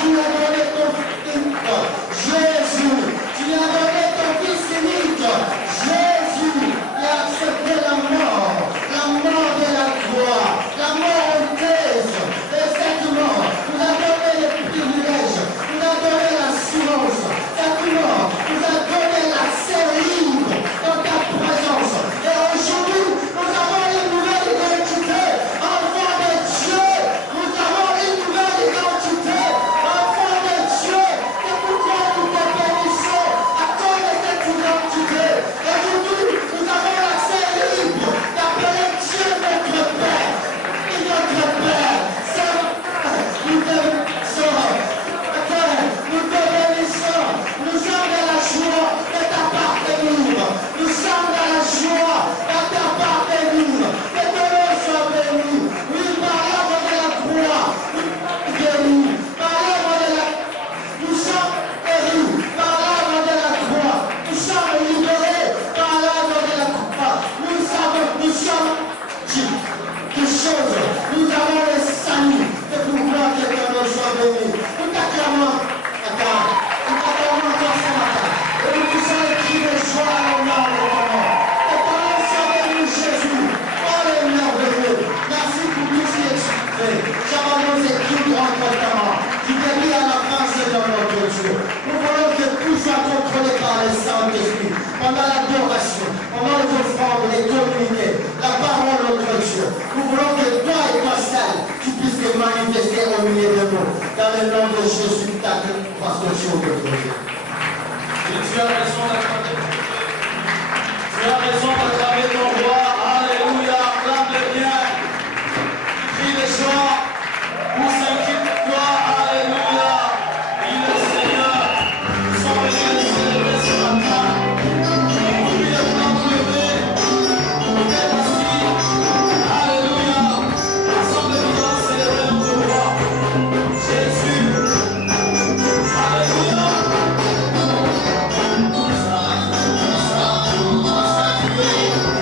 tu as donné ton Fils, Jésus. Tu as donné ton Fils unique, Jésus, qui a accepté la mort de la croix, la mort honteuse. Et cette mort nous a donné le privilège, nous a donné l'assurance. Cette mort nous a donné l'accès libre dans ta présence. Et aujourd'hui, nous avons une nouvelle identité, enfant de Dieu. Nous avons une nouvelle identité, enfant de Dieu. C'est pourquoi nous te bénissons à cause de cette identité. Et aujourd'hui, nous avons l'accès libre d'appeler Dieu notre Père. Et notre Père, c'est nous te bénissons. Nous te bénissons. Nous sommes dans la joie de t'appartenir. Nous sommes dans la joie de t'appartenir. Que ton nom soit béni. Oui, par l'œuvre de la croix, nous sommes guéris. Par l'œuvre de la nous sommes guéris. Par l'œuvre de la croix, nous sommes libérés. Par l'œuvre de la croix, nous sommes des choses. Nous avons le salut. C'est pourquoi que ton nom soit béni. Nous t'acclamons. Nous t'acclamons encore ce matin. Et nous puissions écrire joie à l'honneur de ton nom. Que ton nom soit béni, Jésus. Oh, le merveilleux. Merci pour tout ce que tu fais. J'abandonne ces crimes grand constamment. Tu t'es mis à la face de notre Dieu. Nous voulons que tout soit contrôlé par le Saint-Esprit. Pendant l'adoration, pendant les offrandes, les communiqués, la parole de notre Dieu. Nous voulons que toi et toi seul, tu puisses te manifester au milieu de nous. Dans le nom de Jésus, ta parce que tu es notre Dieu. Et tu as raison d'acclamer. Tu as raison d'acclamer ton roi. Alléluia. Acclame-le bien. Crie de joie. On s'inquiète de toi. Alléluia. Il est Seigneur. Nous sommes venus le célébrer ce matin. Pour lui, le temps de lever. Pour être assis. Alléluia. Ensemble, nous allons célébrer notre roi. Jésus. Alléluia. Saint, Saint, Saint, Saint,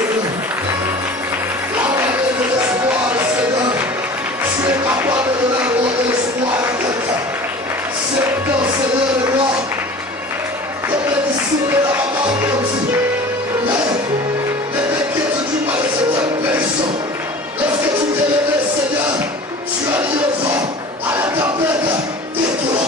Seigneur. L'abandon de l'espoir, Seigneur. Tu es capable de donner un espoir à quelqu'un. C'est ton Seigneur de roi. Comme les disciples de la maman ont dit. Mais t'inquiète du mal de cette personne. Lorsque tu t'es levé, Seigneur, tu as dit au vent, à la tempête, tais-toi,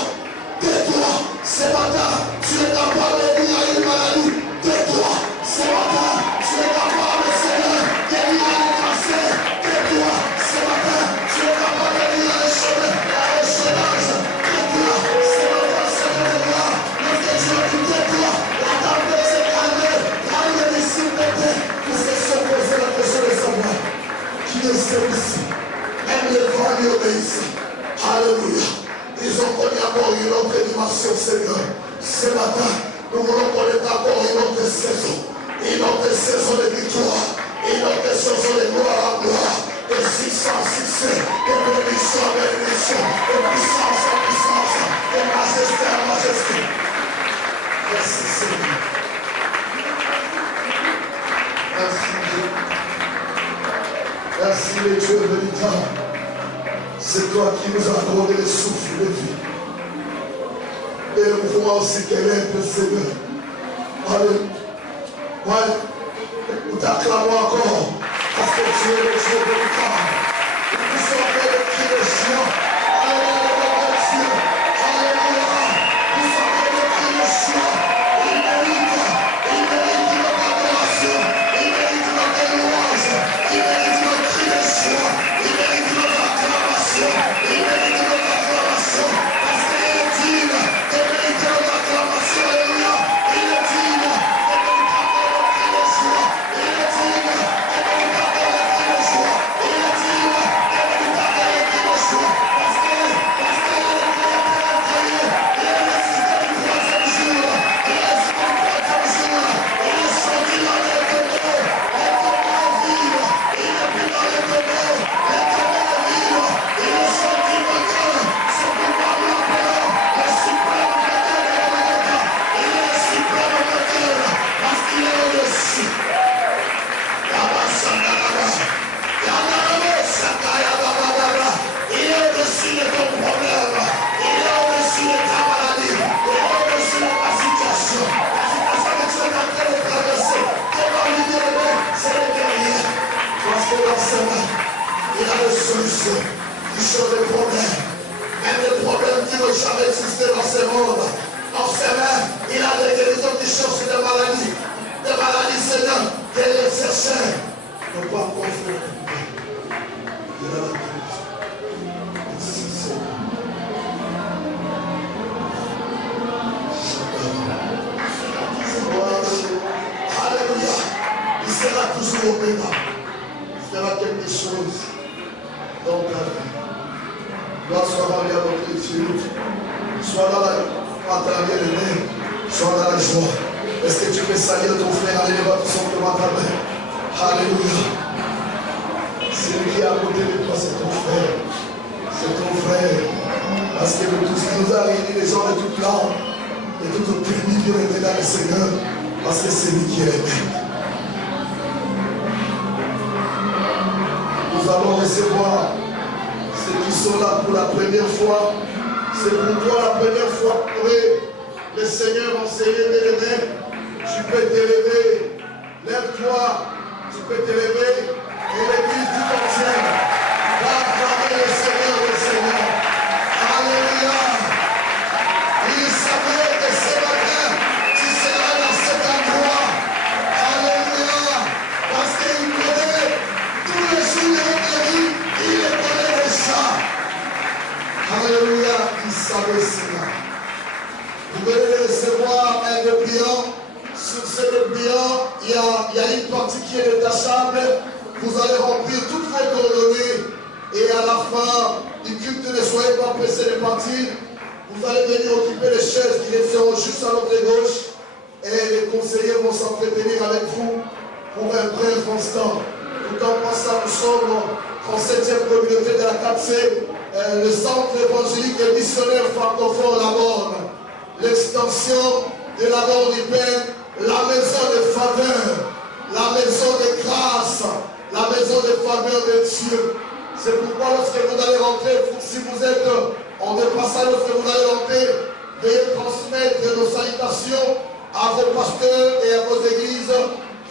tais-toi. Ce matin, tu es capable de dire à une maladie, tais-toi. Ce matin, tu es capable, Seigneur, de dire à un cancer, tais-toi. Ce matin, tu es capable de dire à un chômage, tais-toi. Ce matin, Seigneur de moi, lorsque tu as dit tais-toi, la tempête s'est calmée, car il y a des signes de terre, pour se poser la question de savoir qui est celui-ci. Même les vents lui obéissent. Alléluia. Ils ont connu encore une autre dimension, Seigneur. Ce matin, nous voulons connaître encore une autre saison de victoire, une autre saison de gloire en gloire, de succès en succès, de bénédiction en bénédiction, de puissance en puissance, de majesté en majesté. Merci, Seigneur. Merci, Dieu. Merci, les dieux véritables. C'est toi qui nous as accordé le souffle de vie. Et nous pouvons aussi te rendre, Seigneur. Alléluia. Ouais. Nous t'acclamons encore. Parce que tu es le Dieu véritable. Nous sommes le cri de chien. Alléluia, Dieu. Alléluia. Nous sommes le cri de chien. Il mérite notre adoration. Il mérite notre louange. Il mérite notre cri de chien. Il mérite notre acclamation. Il mérite notre acclamation. Parce qu'il est digne de mériter notre acclamation. Alléluia. Il est digne de mériter notre cri de chien. Il est digne de mériter notre cri de chien. Il est digne de mériter notre cri de chien. Parce qu'il est le créateur incroyable. Il est le système du troisième jour. Il est le système du troisième jour. Il est sorti dans les ténèbres. Les ténèbres vivent. Il est plus dans les ténèbres. Les ténèbres vivent. Il est sorti vainqueur. Son pouvoir l'empereur. Le suprême vainqueur de l'État. Il est le suprême vainqueur. Parce qu'il est au-dessus. Il est au-dessus de ton problème. Il est au-dessus de ta maladie. Il est au-dessus de ta situation. La situation que tu es en train de traverser. Comment lui dire, c'est le guerrier. Parce que dans ses mains, il a des solutions qui sont des problèmes. Même des problèmes qui n'ont jamais existé dans ce monde. Dans ses mains, il a des guérisons qui cherchent des maladies. Des maladies, Seigneur, que les chercheurs n'ont pas encore fait. Il a la guérison. Merci, Seigneur. Alléluia. Il sera toujours au Bénin. Il fera quelque chose dans ta vie. Gloire soit rendue à notre Dieu. Sois dans la bien-aimé. Sois dans la joie. Est-ce que tu peux saluer ton frère? Allez, lève tout simplement ta main. Alléluia. Celui qui est à côté de toi, c'est ton frère. C'est ton frère. Parce que tout ce qui nous a réunis, les gens de toute langue, de toute tribu qui ont été dans le Seigneur, parce que c'est lui qui est aimé. Nous allons recevoir ceux qui sont là pour la première fois. C'est pour toi la première fois pour le Seigneur enseigné bien-aimé. Tu peux te lever. Lève-toi. Tu peux te lever. Et l'église tout entière va acclamer le Seigneur. Alléluia. Il savait que ce matin, tu seras dans cet endroit. Alléluia. Parce qu'il connaît tous les jours de notre vie. Il les connaît déjà. Alléluia. Il savait cela. Vous venez de recevoir un dépliant. Sur ce dépliant, il y a une partie qui est détachable. Vous allez remplir toutes vos coordonnées. Et à la fin du culte, ne soyez pas pressés de partir. Vous allez venir occuper les chaises qui seront juste à notre gauche. Et les conseillers vont s'entretenir avec vous pour un bref instant. Tout en passant, nous sommes en 7e communauté de la 4C, le centre évangélique et missionnaire francophone La Borne. L'extension de La Borne du Père, la maison de faveur, la maison de grâce. maison des familles de Dieu. C'est pourquoi lorsque vous allez rentrer, si vous êtes en dépassant, lorsque vous allez rentrer, veuillez transmettre nos salutations à vos pasteurs et à vos églises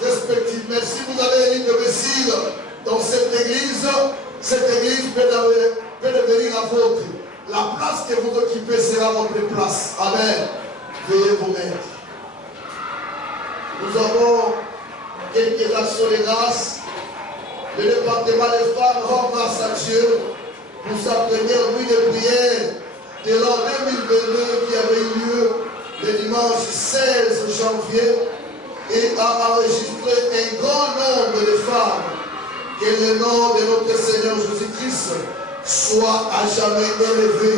respectives. Mais si vous avez une domicile dans cette église peut devenir la vôtre. La place que vous occupez sera votre place. Amen. Veuillez vous mettre. Nous avons quelques actions de grâce. Le département des femmes rend grâce à Dieu pour sa première nuit de prière de l'an 2022 qui avait eu lieu le dimanche 16 janvier et a enregistré un grand nombre de femmes. Que le nom de notre Seigneur Jésus-Christ soit à jamais élevé.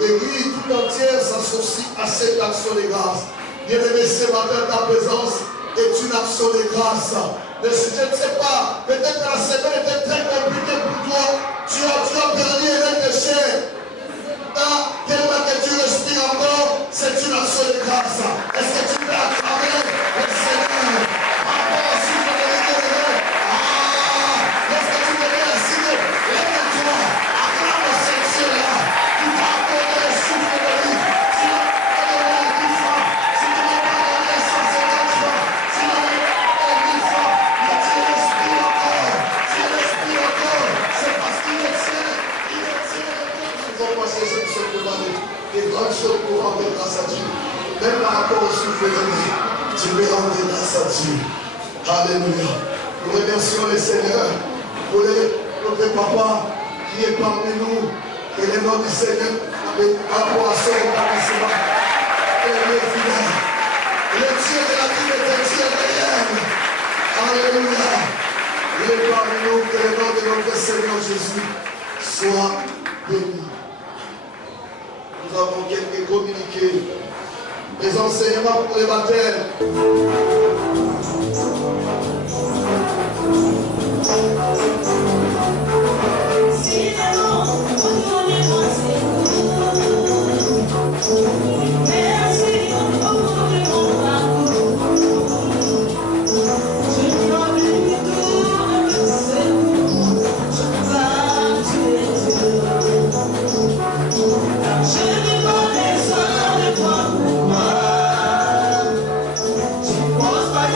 L'Église tout entière s'associe à cette action de grâce. Bien-aimé, ce matin, ta présence est une action de grâce. Je ne sais pas, peut-être que la semaine était très compliquée pour toi. Tu as perdu un être cher. Tellement que tu respires encore, c'est une action de grâce. Est-ce que tu peux acclamer le Seigneur? Encore si tu veux dire, lorsque tu veux dire, lève-toi, acclame ce Dieu-là, qui t'a accordé le souffle de vie. Si tu n'as pas donné 10 francs, si tu n'as pas donné 150 francs, si tu n'as pas donné 1000 francs, mais tu respires encore, c'est parce qu'il est ciel, il faut passer cette simplement des grandes choses pour rendre grâce à Dieu. Même par rapport au souffle de vie, tu veux rendre grâce à Dieu. Alléluia. Nous remercions le Seigneur pour notre papa qui est parmi nous. Et le nom du Seigneur, par rapport à son établissement, il est fidèle. Le Dieu de la vie est un Dieu réel. Alléluia. Il est parmi nous, que le nom de notre Seigneur Jésus soit béni. Nous avons quelques communiqués. Les enseignements pour les baptêmes. Was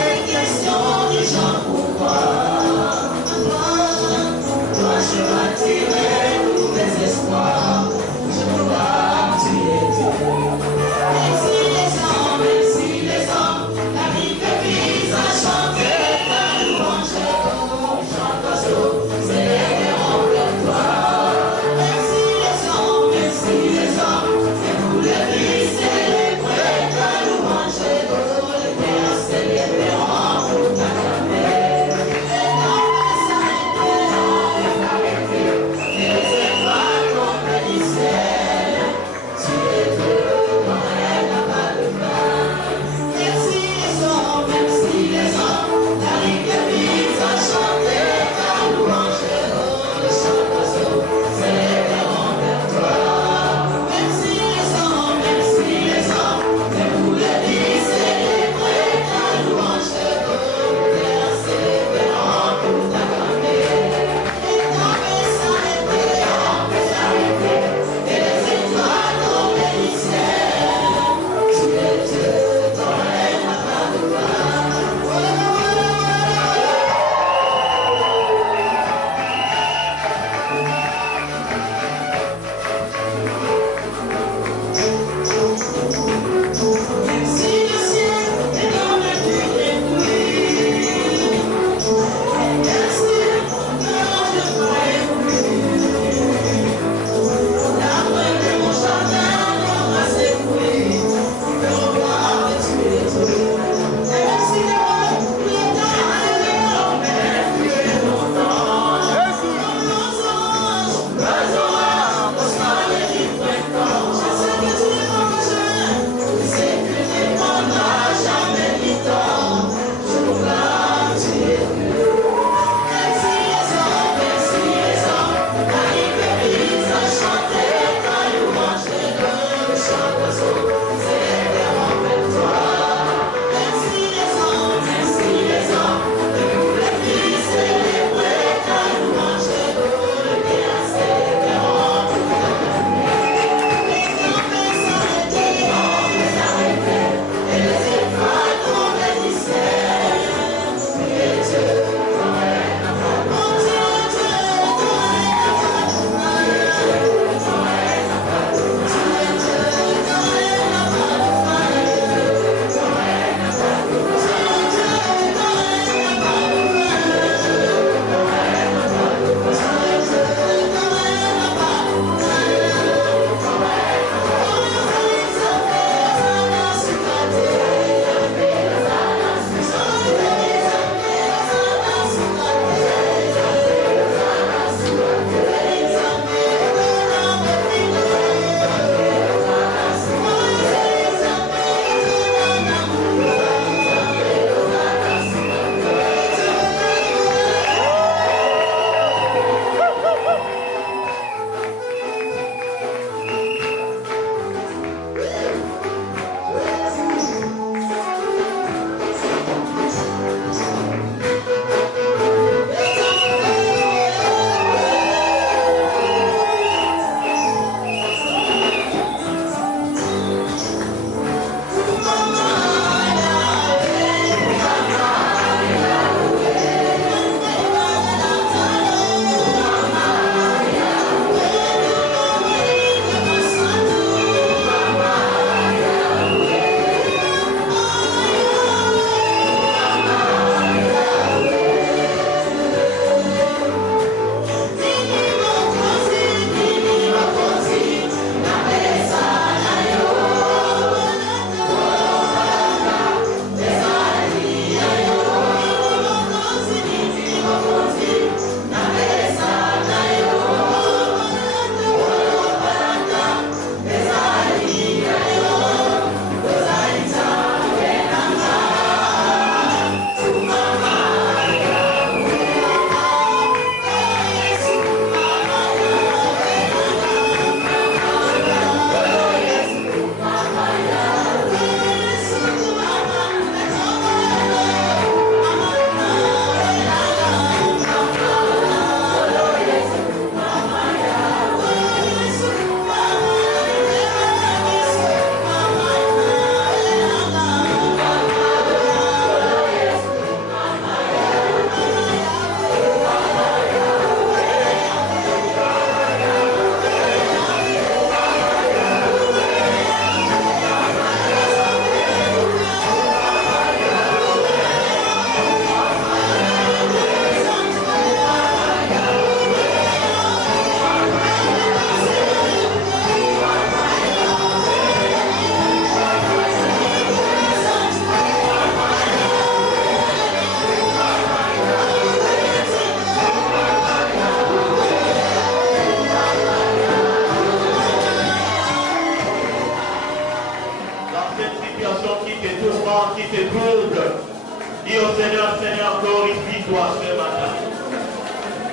glorifie-toi ce matin.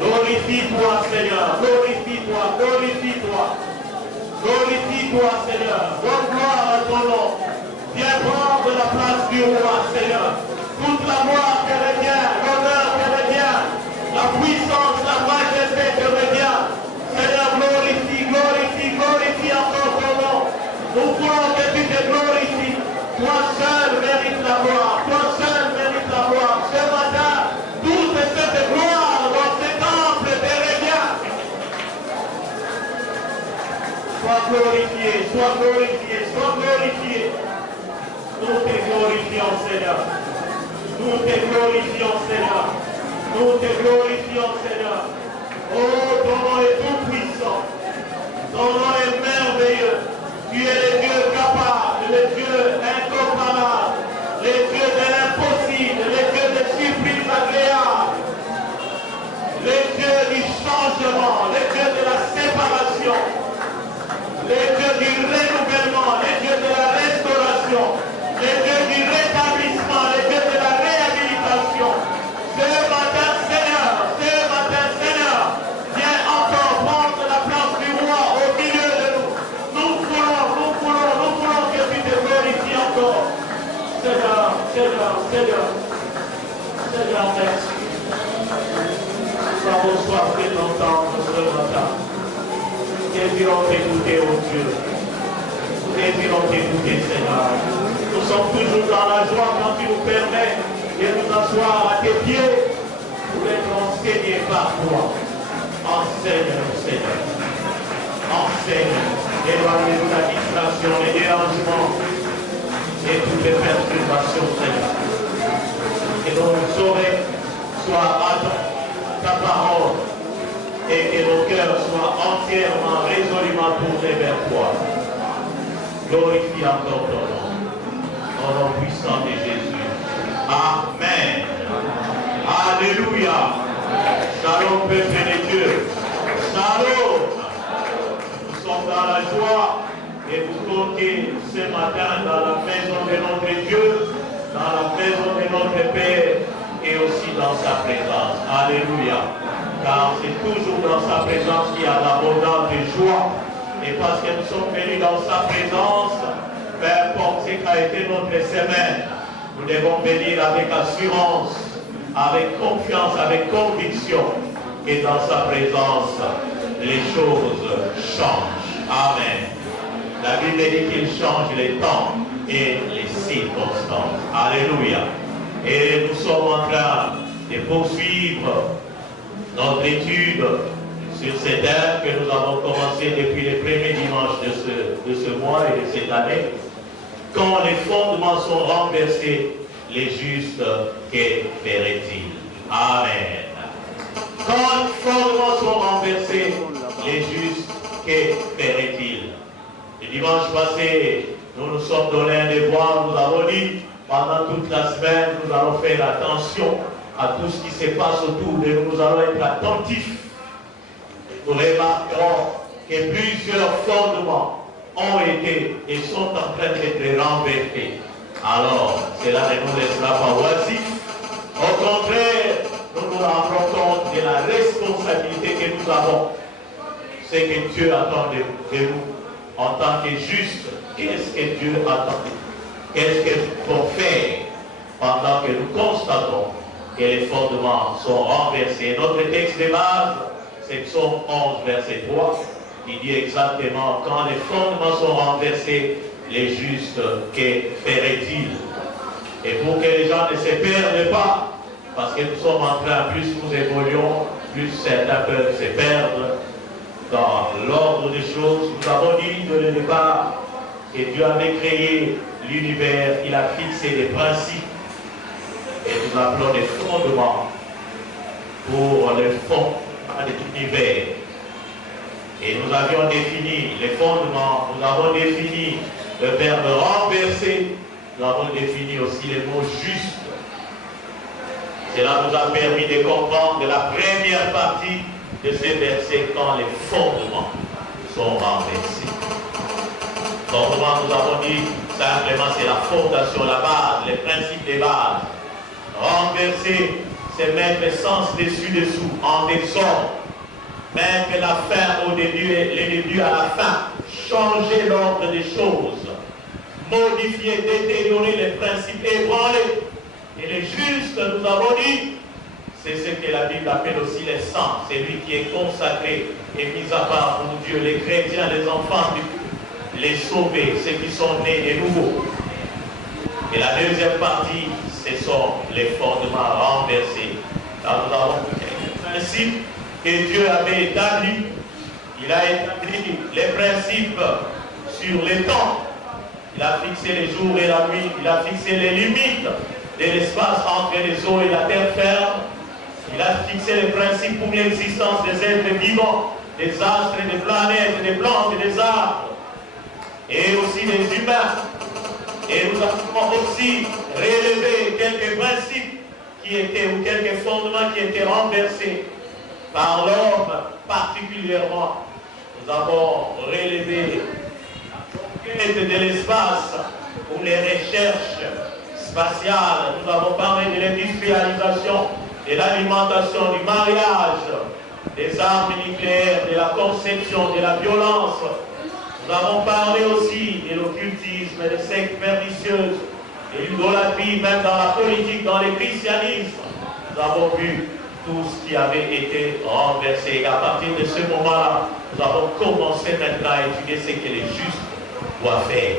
Glorifie-toi, Seigneur. Glorifie-toi, glorifie-toi. Glorifie-toi, Seigneur. Donne gloire à ton nom. Viens prendre la place du roi, Seigneur. Toute la gloire te revient, l'honneur te revient, la puissance, la majesté te revient. Seigneur, glorifie, glorifie, glorifie encore ton nom. Nous voulons que tu te glorifies. Toi seul mérites la gloire. Toi seul mérites la gloire. Ce matin, toute cette gloire dans ce temple te revient. Sois glorifié, sois glorifié, sois glorifié. Nous te glorifions, Seigneur. Nous te glorifions, Seigneur. Nous te glorifions, Seigneur. Oh, ton nom est tout puissant. Ton nom est merveilleux. Tu es le Dieu capable, le Dieu incomparable, le Dieu de l'impossible, le Dieu des surprises agréables, le Dieu du changement, le Dieu de la séparation, le Dieu du renouvellement, le Dieu de la restauration, le Dieu du rétablissement, le Dieu de la réhabilitation. Ce matin, Seigneur, viens encore prendre la place du roi au milieu de nous. Nous voulons que tu te glorifies encore. Seigneur, merci. Nous avons soif de t'entendre ce matin. Nous désirons t'écouter, oh Dieu. Nous désirons t'écouter, Seigneur. Nous sommes toujours dans la joie quand tu nous permets de nous asseoir à tes pieds pour être enseignés par toi. Enseigne-nous, Seigneur. Enseigne. Éloigne-nous la distraction, les dérangements et toutes les perturbations, Seigneur. Et donc nos oreilles soient attentifs à ta parole et que nos cœurs soient entièrement, résolument tournés vers toi. Glorifie encore ton nom. Au nom puissant de Jésus. Amen. Alléluia. Shalom, peuple de Dieu. Shalom. Nous sommes dans la joie et vous comptez ce matin dans la maison de notre Dieu, dans la maison de notre Père et aussi dans sa présence. Alléluia. Car c'est toujours dans sa présence qu'il y a l'abondance de joie. Et parce que nous sommes venus dans sa présence, peu importe ce qu'a été notre semaine, nous devons venir avec assurance, avec confiance, avec conviction, et dans sa présence, les choses changent. Amen. La Bible dit qu'il change les temps et les circonstances. Alléluia. Et nous sommes en train de poursuivre notre étude sur ces thèmes que nous avons commencé depuis les premiers dimanches de ce mois et de cette année. Quand les fondements sont renversés, les justes, que ferait-il? Amen. Quand les fondements sont renversés, les justes, que ferait-il? Le dimanche passé, nous nous sommes donné un devoir, nous avons dit, pendant toute la semaine, nous allons faire attention à tout ce qui se passe autour de nous, nous allons être attentifs. Nous remarquerons que plusieurs fondements ont été et sont en train d'être renversés. Alors, cela ne nous laissera pas oisifs. Au contraire, nous nous rendrons compte de la responsabilité que nous avons. Ce que Dieu attend de nous en tant que justes. Qu'est-ce que Dieu attend? Qu'est-ce qu'il faut faire pendant que nous constatons que les fondements sont renversés? Notre texte de base, c'est Psaume 11, verset 3, qui dit exactement, quand les fondements sont renversés, les justes, que ferait-il? Et pour que les gens ne se perdent pas, parce que nous sommes en train, plus nous évoluons, plus certains peuvent se perdre dans l'ordre des choses. Nous avons dit de le départ que Dieu avait créé l'univers, il a fixé des principes, et nous appelons des fondements pour les fondements de l'univers. Et nous avions défini les fondements, nous avons défini le verbe renverser, nous avons défini aussi les mots justes. Cela nous a permis de comprendre la première partie de ces versets quand les fondements sont renversés. Fondement, nous avons dit simplement c'est la fondation, la base, les principes des bases. Renversés, c'est mettre sens dessus-dessous, en désordre. Mettre la fin au début et le début à la fin. Changer l'ordre des choses. Modifier, détériorer les principes ébranlés. Et les justes, nous avons dit, c'est ce que la Bible appelle aussi les saints. C'est lui qui est consacré et mis à part pour Dieu. Les chrétiens, les enfants, les sauvés, ceux qui sont nés de nouveau. Et la deuxième partie, ce sont les fondements renversés. Là, nous avons un principe que Dieu avait établi. Il a établi les principes sur les temps. Il a fixé les jours et la nuit. Il a fixé les limites de l'espace entre les eaux et la terre ferme. Il a fixé les principes pour l'existence des êtres vivants, des astres, des planètes, des plantes et des arbres. Et aussi des humains. Et nous avons aussi relevé quelques principes qui étaient, ou quelques fondements qui étaient renversés par l'homme particulièrement. Nous avons relevé la conquête de l'espace pour les recherches spatiales. Nous avons parlé de l'industrialisation, de l'alimentation, du mariage, des armes nucléaires, de la conception, de la violence. Nous avons parlé aussi de l'occultisme, des sectes pernicieuses, de l'idolâtrie, même dans la politique, dans le christianisme. Nous avons vu tout ce qui avait été renversé. Et à partir de ce moment-là, nous avons commencé maintenant à étudier ce que les justes doivent faire.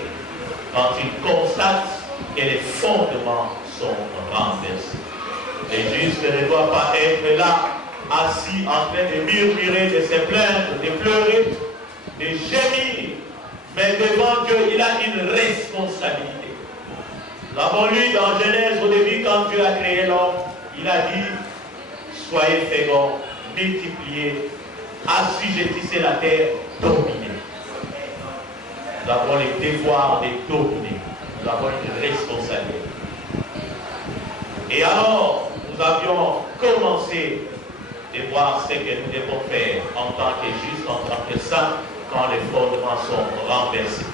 Quand ils constatent que les fondements sont renversés. Les justes ne doivent pas être là, assis en train de murmurer, de se plaindre, de pleurer, de gémir. Mais devant Dieu, il a une responsabilité. Nous avons lu dans Genèse au début, quand Dieu a créé l'homme, il a dit, soyez féconds, multipliez, assujettissez la terre, dominez. Nous avons le devoir de dominer. Nous avons une responsabilité. Et alors, nous avions commencé de voir ce que nous devons faire en tant que justes, en tant que saints, quand les fondements sont renversés.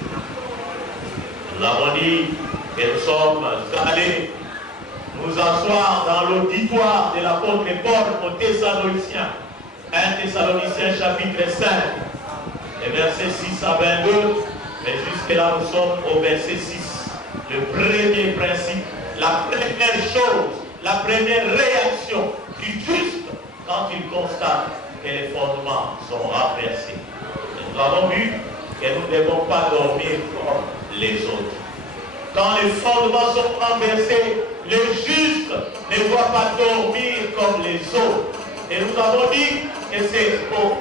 Nous avons dit que nous sommes allés nous asseoir dans l'auditoire de l'apôtre Paul aux Thessaloniciens. 1 Thessaloniciens chapitre 5, les versets 6 à 22, mais jusque-là nous sommes au verset 6. Le premier principe, la première chose, la première réaction du juste quand il constate que les fondements sont renversés. Nous avons vu que nous ne devons pas dormir comme les autres. Quand les fondements sont renversés, le juste ne doit pas dormir comme les autres. Et nous avons dit que c'est faux.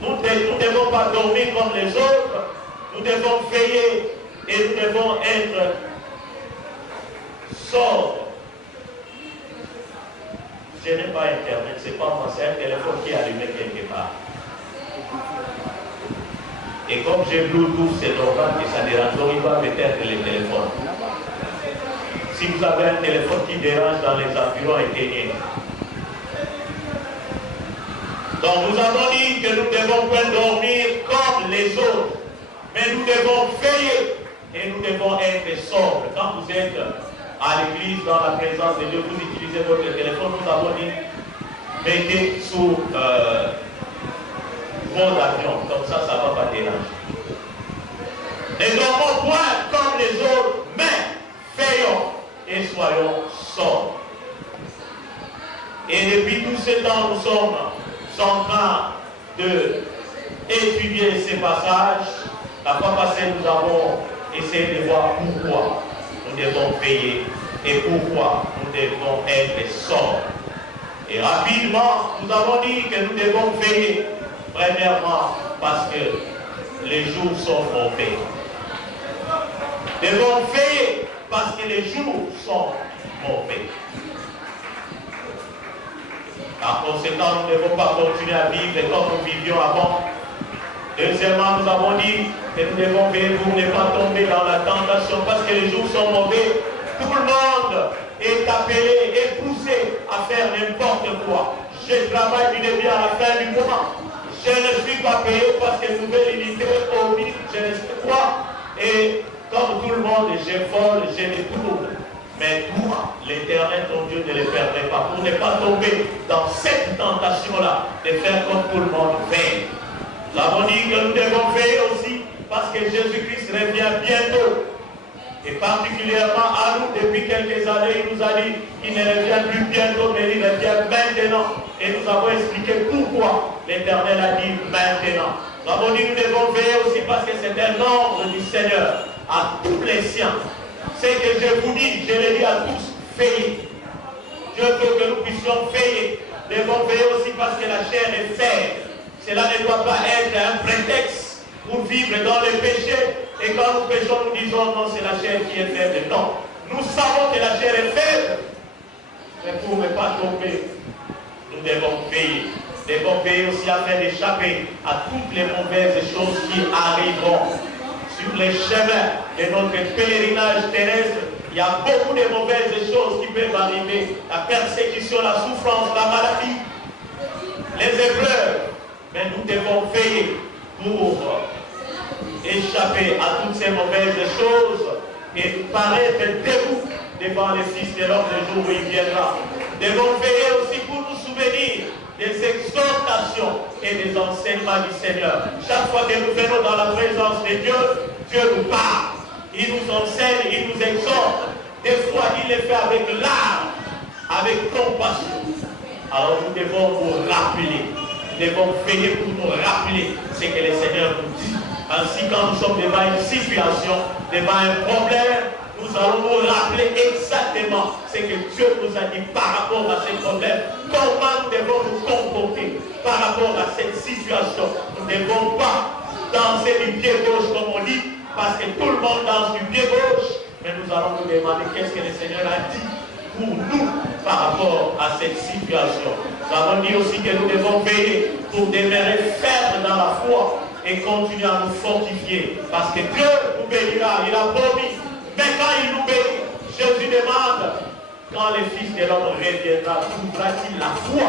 Nous ne devons pas dormir comme les autres. Nous devons veiller et nous devons être sobres. Je n'ai pas Internet, c'est pas moi, c'est un téléphone qui est allumé quelque part. Et comme j'ai Bluetooth, c'est normal que ça dérange, donc il va m'éteindre le téléphone. Si vous avez un téléphone qui dérange dans les environs, éteignez. Donc nous avons dit que nous devons pas dormir comme les autres, mais nous devons veiller et nous devons être sobres. Quand vous êtes à l'église, dans la présence de Dieu, vous utilisez votre téléphone, nous avons dit, mettez sous mode avion, comme ça, ça ne va pas déranger. Ne dormons point comme les autres, mais veillons et soyons sobres. Et depuis tout ce temps, nous sommes en train d'étudier ces passages. La fois passée, nous avons essayé de voir pourquoi nous devons veiller et pourquoi nous devons être sobres. Et rapidement, nous avons dit que nous devons veiller. Premièrement, parce que les jours sont mauvais. Nous devons veiller parce que les jours sont mauvais. Par conséquent, nous ne devons pas continuer à vivre comme nous vivions avant. Deuxièmement, nous avons dit que nous devons veiller pour ne pas tomber dans la tentation parce que les jours sont mauvais. Tout le monde est appelé et poussé à faire n'importe quoi. Je travaille du début à la fin du mois. Je ne suis pas payé parce que nouvelle unité au mythe, je ne sais quoi. Et comme tout le monde, je vole, je détourne. Mais toi, l'Éternel, ton Dieu, ne les permet pas. Pour ne pas tomber dans cette tentation-là, de faire comme tout le monde fait. Nous avons dit que nous devons veiller aussi parce que Jésus-Christ revient bientôt. Et particulièrement à nous, depuis quelques années, il nous a dit qu'il ne revient plus bientôt, mais il revient maintenant. Et nous avons expliqué pourquoi l'Éternel a dit maintenant. Nous avons dit que nous devons veiller aussi parce que c'est un ordre du Seigneur à tous les siens. C'est que je vous dis, je le dis à tous, veillez. Dieu veut que nous puissions veiller. Nous devons veiller aussi parce que la chair est faible. Cela ne doit pas être un prétexte pour vivre dans le péché. Et quand nous péchons, nous disons non, c'est la chair qui est faible. Non. Nous savons que la chair est faible. Mais pour ne pas tomber, nous devons veiller. Nous devons veiller aussi afin d'échapper à toutes les mauvaises choses qui arriveront. Sur les chemins de notre pèlerinage terrestre, il y a beaucoup de mauvaises choses qui peuvent arriver. La persécution, la souffrance, la maladie, les épreuves. Mais nous devons veiller pour échapper à toutes ces mauvaises choses et paraître debout devant les fils de l'homme le jour où il viendra. Nous devons veiller aussi pour nous souvenir des exhortations et des enseignements du Seigneur. Chaque fois que nous venons dans la présence de Dieu, Dieu nous parle. Il nous enseigne, il nous exhorte. Des fois, il le fait avec larmes, avec compassion. Alors nous devons nous rappeler. Nous devons veiller pour nous rappeler ce que le Seigneur nous dit. Ainsi, quand nous sommes devant une situation, devant un problème, nous allons nous rappeler exactement ce que Dieu nous a dit par rapport à ce problème. Comment nous devons nous comporter par rapport à cette situation. Nous ne devons pas danser du pied gauche comme on dit, parce que tout le monde danse du pied gauche. Mais nous allons nous demander qu'est-ce que le Seigneur a dit pour nous par rapport à cette situation. Nous avons dit aussi que nous devons veiller pour demeurer fermes dans la foi et continuer à nous fortifier. Parce que Dieu nous bénira, il a promis. Mais quand il nous bénit, Jésus demande, quand le Fils de l'homme reviendra, trouvera-t-il la foi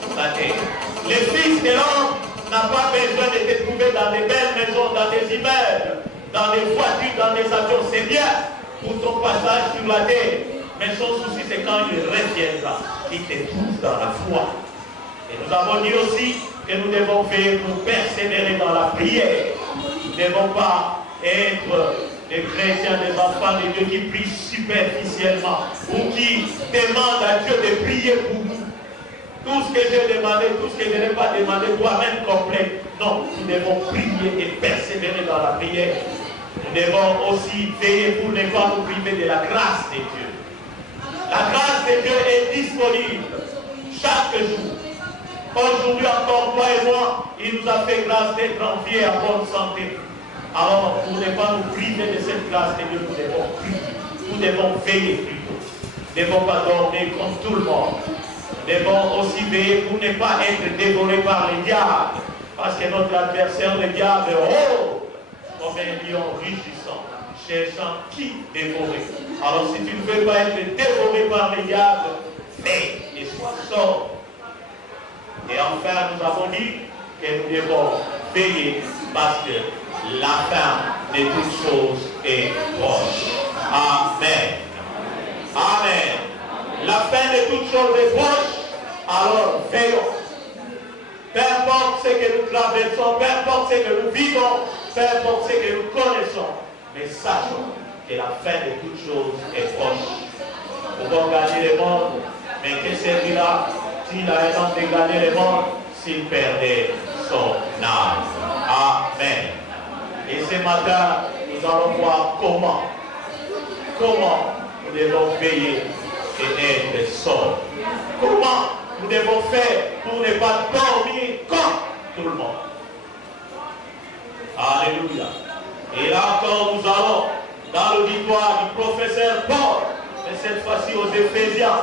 sur la terre? Le Fils de l'homme n'a pas besoin de te trouver dans des belles maisons, dans des immeubles, dans des voitures, dans des avions. C'est bien pour ton passage sur la terre. Mais son souci, c'est quand il reviendra, qu'il te trouve dans la foi. Et nous avons dit aussi que nous devons veiller pour persévérer dans la prière. Nous ne devons pas être des chrétiens, des enfants de Dieu qui prient superficiellement ou qui demandent à Dieu de prier pour nous. Tout ce que j'ai demandé, tout ce que je n'ai pas demandé doit être complet. Non, nous devons prier et persévérer dans la prière. Nous devons aussi veiller pour ne pas nous priver de la grâce de Dieu. La grâce de Dieu est disponible chaque jour. Aujourd'hui encore, toi et moi, il nous a fait grâce d'être en vie et en bonne santé. Alors, pour ne pas nous priver de cette grâce de Dieu, nous devons prier. Nous devons veiller plutôt. Nous ne devons pas dormir comme tout le monde. Nous devons aussi veiller pour ne pas être dévorés par les diables. Parce que notre adversaire, le diable, comme un lion rugissant, cherchant qui dévorer. Alors si tu ne veux pas être dévoré par les diables, fais et sois sobre. Et enfin, nous avons dit que nous devons veiller parce que la fin de toutes choses est proche. Amen. Amen. La fin de toutes choses est proche, alors veillons. Peu importe ce que nous traversons, peu importe ce que nous vivons, peu importe ce que nous connaissons, mais sachons que la fin de toutes choses est proche. Nous pouvons gagner le monde, mais que servira s'il a un homme de gagner le monde s'il perdait son âme? Amen. Et ce matin, nous allons voir comment nous devons veiller et être sobres. Comment nous devons faire pour ne pas dormir comme tout le monde. Alléluia. Et là encore, nous allons dans l'auditoire du professeur Paul, mais cette fois-ci aux Éphésiens.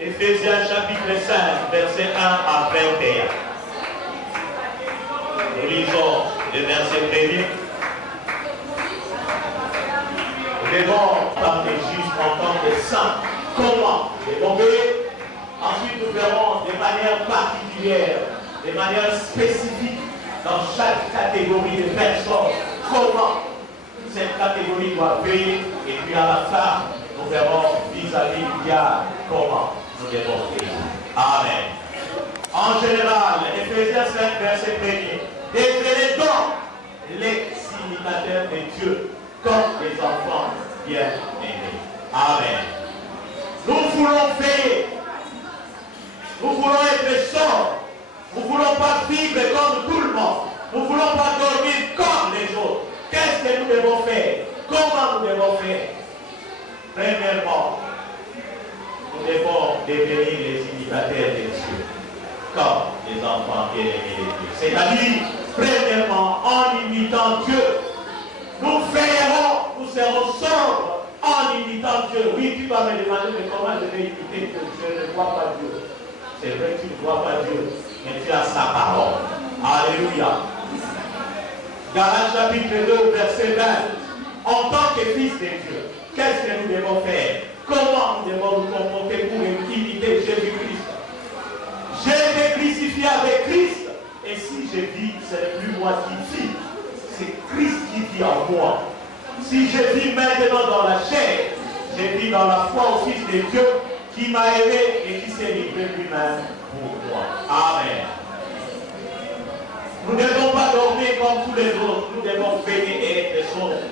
Éphésiens chapitre 5, verset 1 à 21. Nous lisons le verset premier. Nous devons entendre les justes, entendre les saints. Comment? Nous devons veiller. Ensuite, nous verrons de manière particulière, de manière spécifique, dans chaque catégorie de personnes, comment cette catégorie doit veiller. Et puis à la fin, nous nous verrons vis-à-vis du diable comment nous devons faire. Amen. En général, Éphésiens 5, verset 1er, devenez donc les imitateurs de Dieu comme les enfants bien-aimés. Amen. Nous voulons veiller. Nous voulons être sobres. Nous ne voulons pas vivre comme tout le monde. Nous ne voulons pas dormir comme les autres. Qu'est-ce que nous devons faire? Comment nous devons faire? Premièrement, nous devons devenir les imitateurs de Dieu, comme les enfants bien-aimés de Dieu. C'est-à-dire, premièrement, en imitant Dieu, nous veillerons, nous serons sobres en imitant Dieu. Oui, tu vas me demander mais comment je vais imiter Dieu. Je ne vois pas Dieu. C'est vrai que tu ne vois pas Dieu, mais tu as sa parole. Alléluia. Galates chapitre 2, verset 20. En tant que fils de Dieu, qu'est-ce que nous devons faire? Comment nous devons nous comporter pour imiter Jésus-Christ? J'ai été crucifié avec Christ. Et si je vis, ce n'est plus moi qui vis. C'est Christ qui vit en moi. Si je vis maintenant dans la chair, je vis dans la foi au Fils de Dieu qui m'a aimé et qui s'est livré lui-même pour moi. Amen. Nous ne devons pas dormir comme tous les autres. Nous devons veiller et être sobres.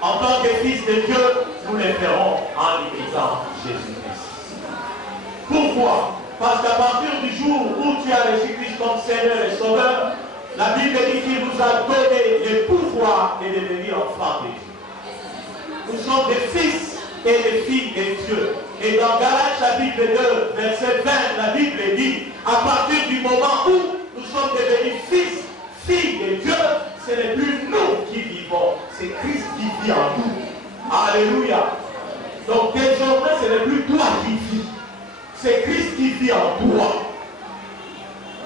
En tant que fils de Dieu, nous le ferons en imitant Jésus-Christ. Pourquoi? Parce qu'à partir du jour où tu as reçu Christ comme Seigneur et Sauveur, la Bible dit qu'il nous a donné le pouvoir de devenir enfants de Dieu. Nous sommes des fils et des filles de Dieu. Et dans Galates chapitre 2, verset 20, la Bible dit, à partir du moment où nous sommes devenus fils, filles de Dieu, ce n'est plus nous qui vivons, c'est Christ qui vit en nous. Alléluia. Donc désormais, ce n'est plus toi qui vis, c'est Christ qui vit en toi.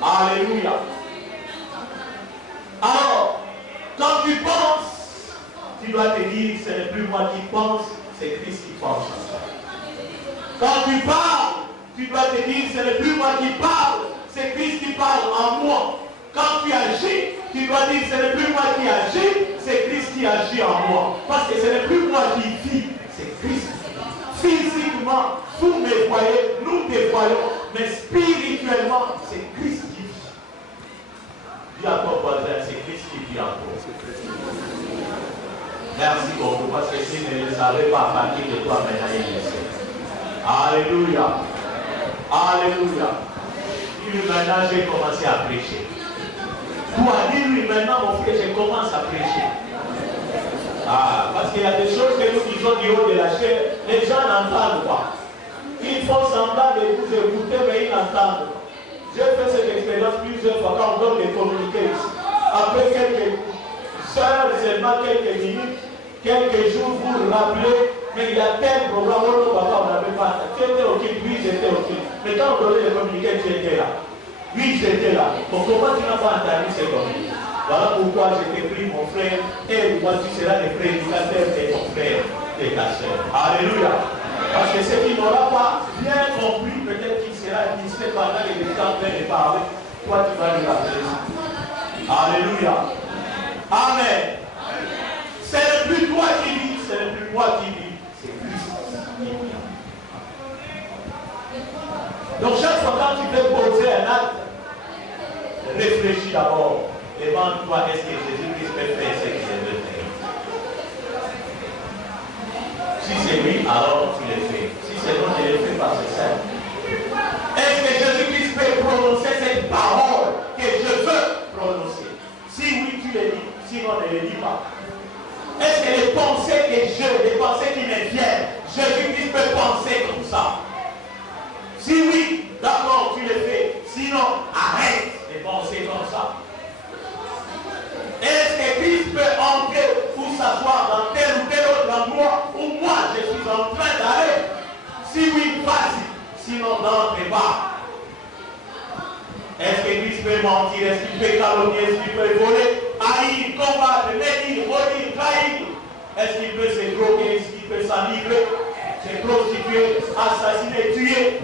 Alléluia. Alors, quand tu penses, tu dois te dire, ce n'est plus moi qui pense, c'est Christ qui pense en toi. Quand tu parles, tu dois te dire, ce n'est plus moi qui parle, c'est Christ qui parle en moi. Quand tu agis, tu dois dire, ce n'est plus moi qui agis, c'est Christ qui agit en moi. Parce que ce n'est plus moi qui vis, c'est Christ. Physiquement, vous me voyez, nous te voyons, mais spirituellement, c'est Christ qui vit. Dis à ton voisin, c'est Christ qui vit en toi. Merci beaucoup, parce que si ne le savais pas à partir de toi, maintenant il le sait. Alléluia. Alléluia. Dis-lui maintenant, j'ai commencé à prêcher. Toi, dis-lui maintenant, mon frère, je commence à prêcher. Ah, parce qu'il y a des choses que nous disons du haut de la chair, les gens n'entendent pas. Ils font semblant de vous écouter, mais ils n'entendent pas. J'ai fait cette expérience plusieurs fois quand on donne des communiqués ici. Après quelques heures, seulement quelques minutes, quelques jours, vous vous rappelez, mais il y a tel programme, on n'avait pas. Tu étais ok, oui, j'étais ok. Mais quand on donnait les communiqués, tu étais là. Oui, j'étais là. Donc comment tu n'as pas entendu ces communiqués? Voilà pourquoi je t'ai pris mon frère, et moi tu seras le prédicateur de ton frère, de ta soeur. Alléluia. Parce que ce qui n'aura pas bien compris, peut-être qu'il sera distrait pendant les temps en train de parler. Toi, tu vas lui rappeler ça. Alléluia. Amen. Ce n'est plus toi qui vis, ce n'est plus moi qui vis, c'est Christ qui vit. Donc chaque fois quand tu veux poser un acte, réfléchis d'abord. Demande-toi, est-ce que Jésus-Christ peut faire ce qu'il veut faire? Si c'est oui, alors tu le fais. Si c'est non, ne le fais pas, c'est ça. Est-ce que Jésus-Christ peut prononcer cette parole que je veux prononcer? Si oui, tu le dis. Sinon, ne le dis pas. Est-ce que les pensées que j'ai, les pensées qui me viennent, Jésus-Christ peut penser comme ça? Si oui, d'accord, tu le fais. Sinon, arrête de penser comme ça. Est-ce que Christ peut entrer ou s'asseoir dans tel ou tel autre endroit où moi je suis en train d'aller? Si oui, vas-y. Sinon, n'entre pas. Est-ce que Christ peut mentir? Est-ce qu'il peut calomnier? Est-ce qu'il peut voler? Haïr, combattre, médire, redire, trahir? Est-ce qu'il peut se droguer? Est-ce qu'il peut s'enivrer? Se prostituer, assassiner, tuer?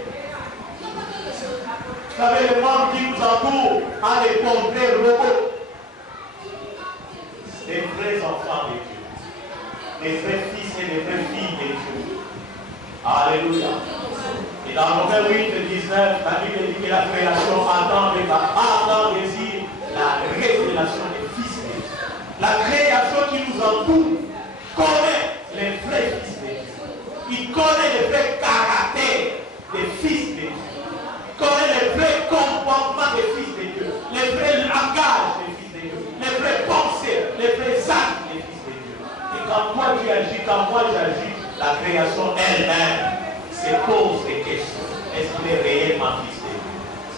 Vous savez, le monde qui nous entoure a des complets robots. Des vrais enfants de Dieu, des vrais fils et des vraies filles de Dieu. Alléluia. Et dans Romains 8, 19, la Bible dit que la création attend désir la révélation des fils de Dieu. La création qui nous entoure connaît les vrais fils de Dieu. Il connaît les vrais caractères des fils de Dieu. Il connaît les vrais comportements des fils de Dieu. Les vrais langages des fils de Dieu. Les vraies pensées, les vrais actes des fils de Dieu. Et quand toi tu agis, quand moi j'agis, la création elle-même se pose des questions. Est-ce qu'il est réellement fils de Dieu?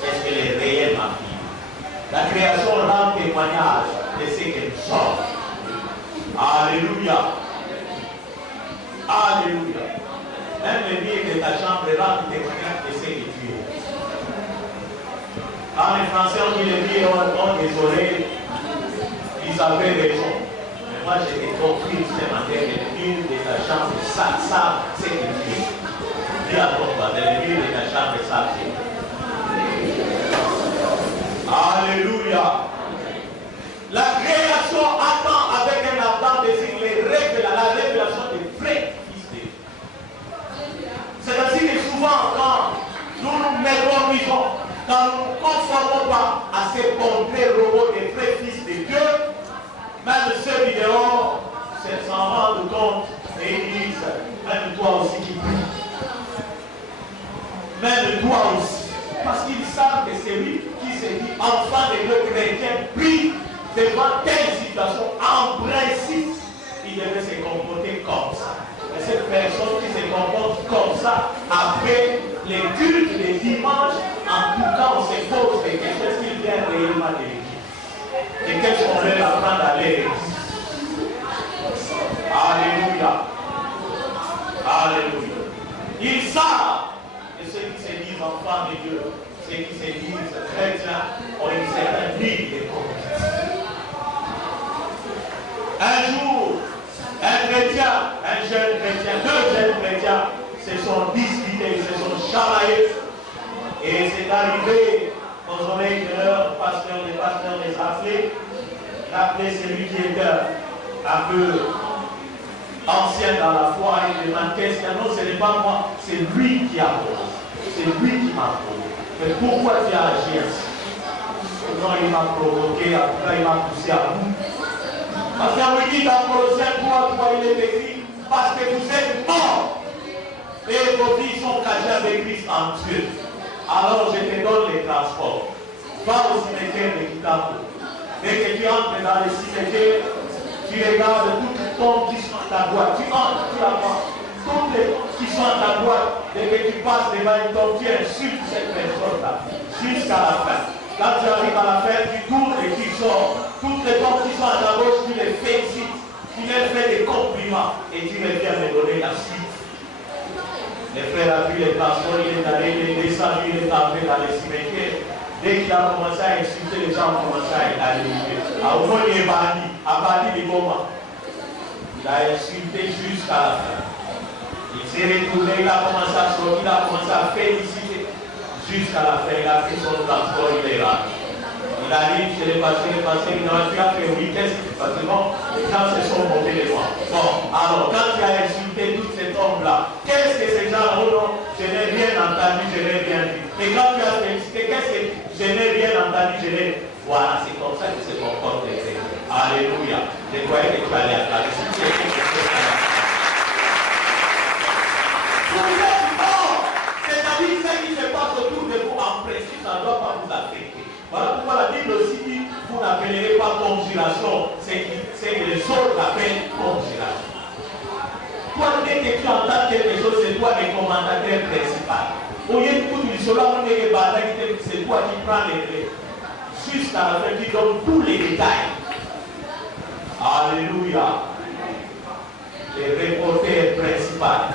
Est-ce qu'il est réellement fille? La création rend témoignage de ce que nous sommes. Alléluia. Alléluia. Même les murs de ta chambre rendent témoignage de ce que tu es. Quand les Français ont dit les murs ont des oreilles, ils avaient raison. Mais moi j'ai compris ce matin que les murs de ta chambre savent ce que tu es. Dis à ton voisin, les murs de ta chambre savent ce que tu es. Alléluia. La création attend avec un ardent désir la révélation des vrais fils de Dieu. C'est-à-dire que souvent, quand nous nous mémorisons, quand nous ne conformons pas à ces portraits robots des vrais fils de Dieu, même ceux qui diront, s'en rendent compte et ils disent, même toi aussi qui prie. Même toi aussi. Parce qu'ils savent que c'est lui qui se dit enfant de Dieu chrétien prie devant telle situation. En principe, il devait se comporter comme ça. Et cette personne qui se comporte comme ça, après les cultes des dimanches, en tout cas, on se pose des questions. Est-ce qu'il vient réellement de l'église? Et qu'est-ce qu'on veut apprendre à l'église? Alléluia. Alléluia. Ils savent que ceux qui se disent enfants de Dieu, ceux qui se disent chrétiens, ont une certaine ligne de conduite. Un jour, un chrétien, un jeune chrétien, deux jeunes chrétiens se sont disputés, se sont chamaillés. Et c'est arrivé aux oreilles de leur pasteur, les pasteurs les appelaient. Il appelait celui qui était un peu ancien dans la foi et demande qu'est-ce qu'il y a. Non, ce n'est pas moi, c'est lui qui a posé. C'est lui qui m'a posé. Mais pourquoi tu as agi ainsi? Non, il m'a provoqué, après il m'a poussé à bout. Parce qu'on me dit dans Colossiens 3, il est écrit, parce que vous êtes morts et vos vies sont cachées avec Christ en Dieu. Alors je te donne les transports. Va au cimetière de Kitako. Dès que tu entres dans le cimetière, tu regardes toutes les tombes qui sont dans ta boîte. Tu entres, tu la vois. Toutes les tombes qui sont dans ta boîte, dès que tu passes devant une tombe, tu insultes cette personne-là jusqu'à la fin. Quand tu arrives à la fin, tu tournes et tu sors. Toutes les tombes qui sont à ta gauche, tu les félicites. Tu leur fais des compliments et tu reviens me donner la suite. Les frères a vu les transports, il est allé, il est descendu, il est entré dans les cimetières. Dès qu'il a commencé à insulter, les gens ont commencé à allumer. À au moins, il est bandit, à partir du moment. Il a insulté jusqu'à la fin. Il s'est retourné, il a commencé à sortir, il a commencé à féliciter. Jusqu'à la fin, il a pris son transport, il est là. Il arrive chez les pasteurs, il a fait oui, qu'est-ce qui se passe? Bon, les gens se sont montés les moi. Bon, alors, quand tu as insulté tout cet homme-là, qu'est-ce que ces gens-là, oh non, je n'ai rien entendu, je n'ai rien dit. Et quand tu as félicité, qu'est-ce que je n'ai rien entendu, je n'ai. Voilà, c'est comme ça que se comportent les chrétiens. Alléluia. Je croyais que tu allais attendre. Si tu es c'est-à-dire ce qui se passe autour de vous en principe, ça ne doit pas vous affecter. Voilà pourquoi la Bible aussi dit, vous n'appellerez pas conjuration, c'est que les autres appellent conjuration. Toi, dès que tu entends quelque chose, c'est toi le commentateur principal. Au lieu de tout c'est toi qui prends les clés. Jusqu'à la fin, tu donnes tous les détails. Alléluia. Les reporters principaux.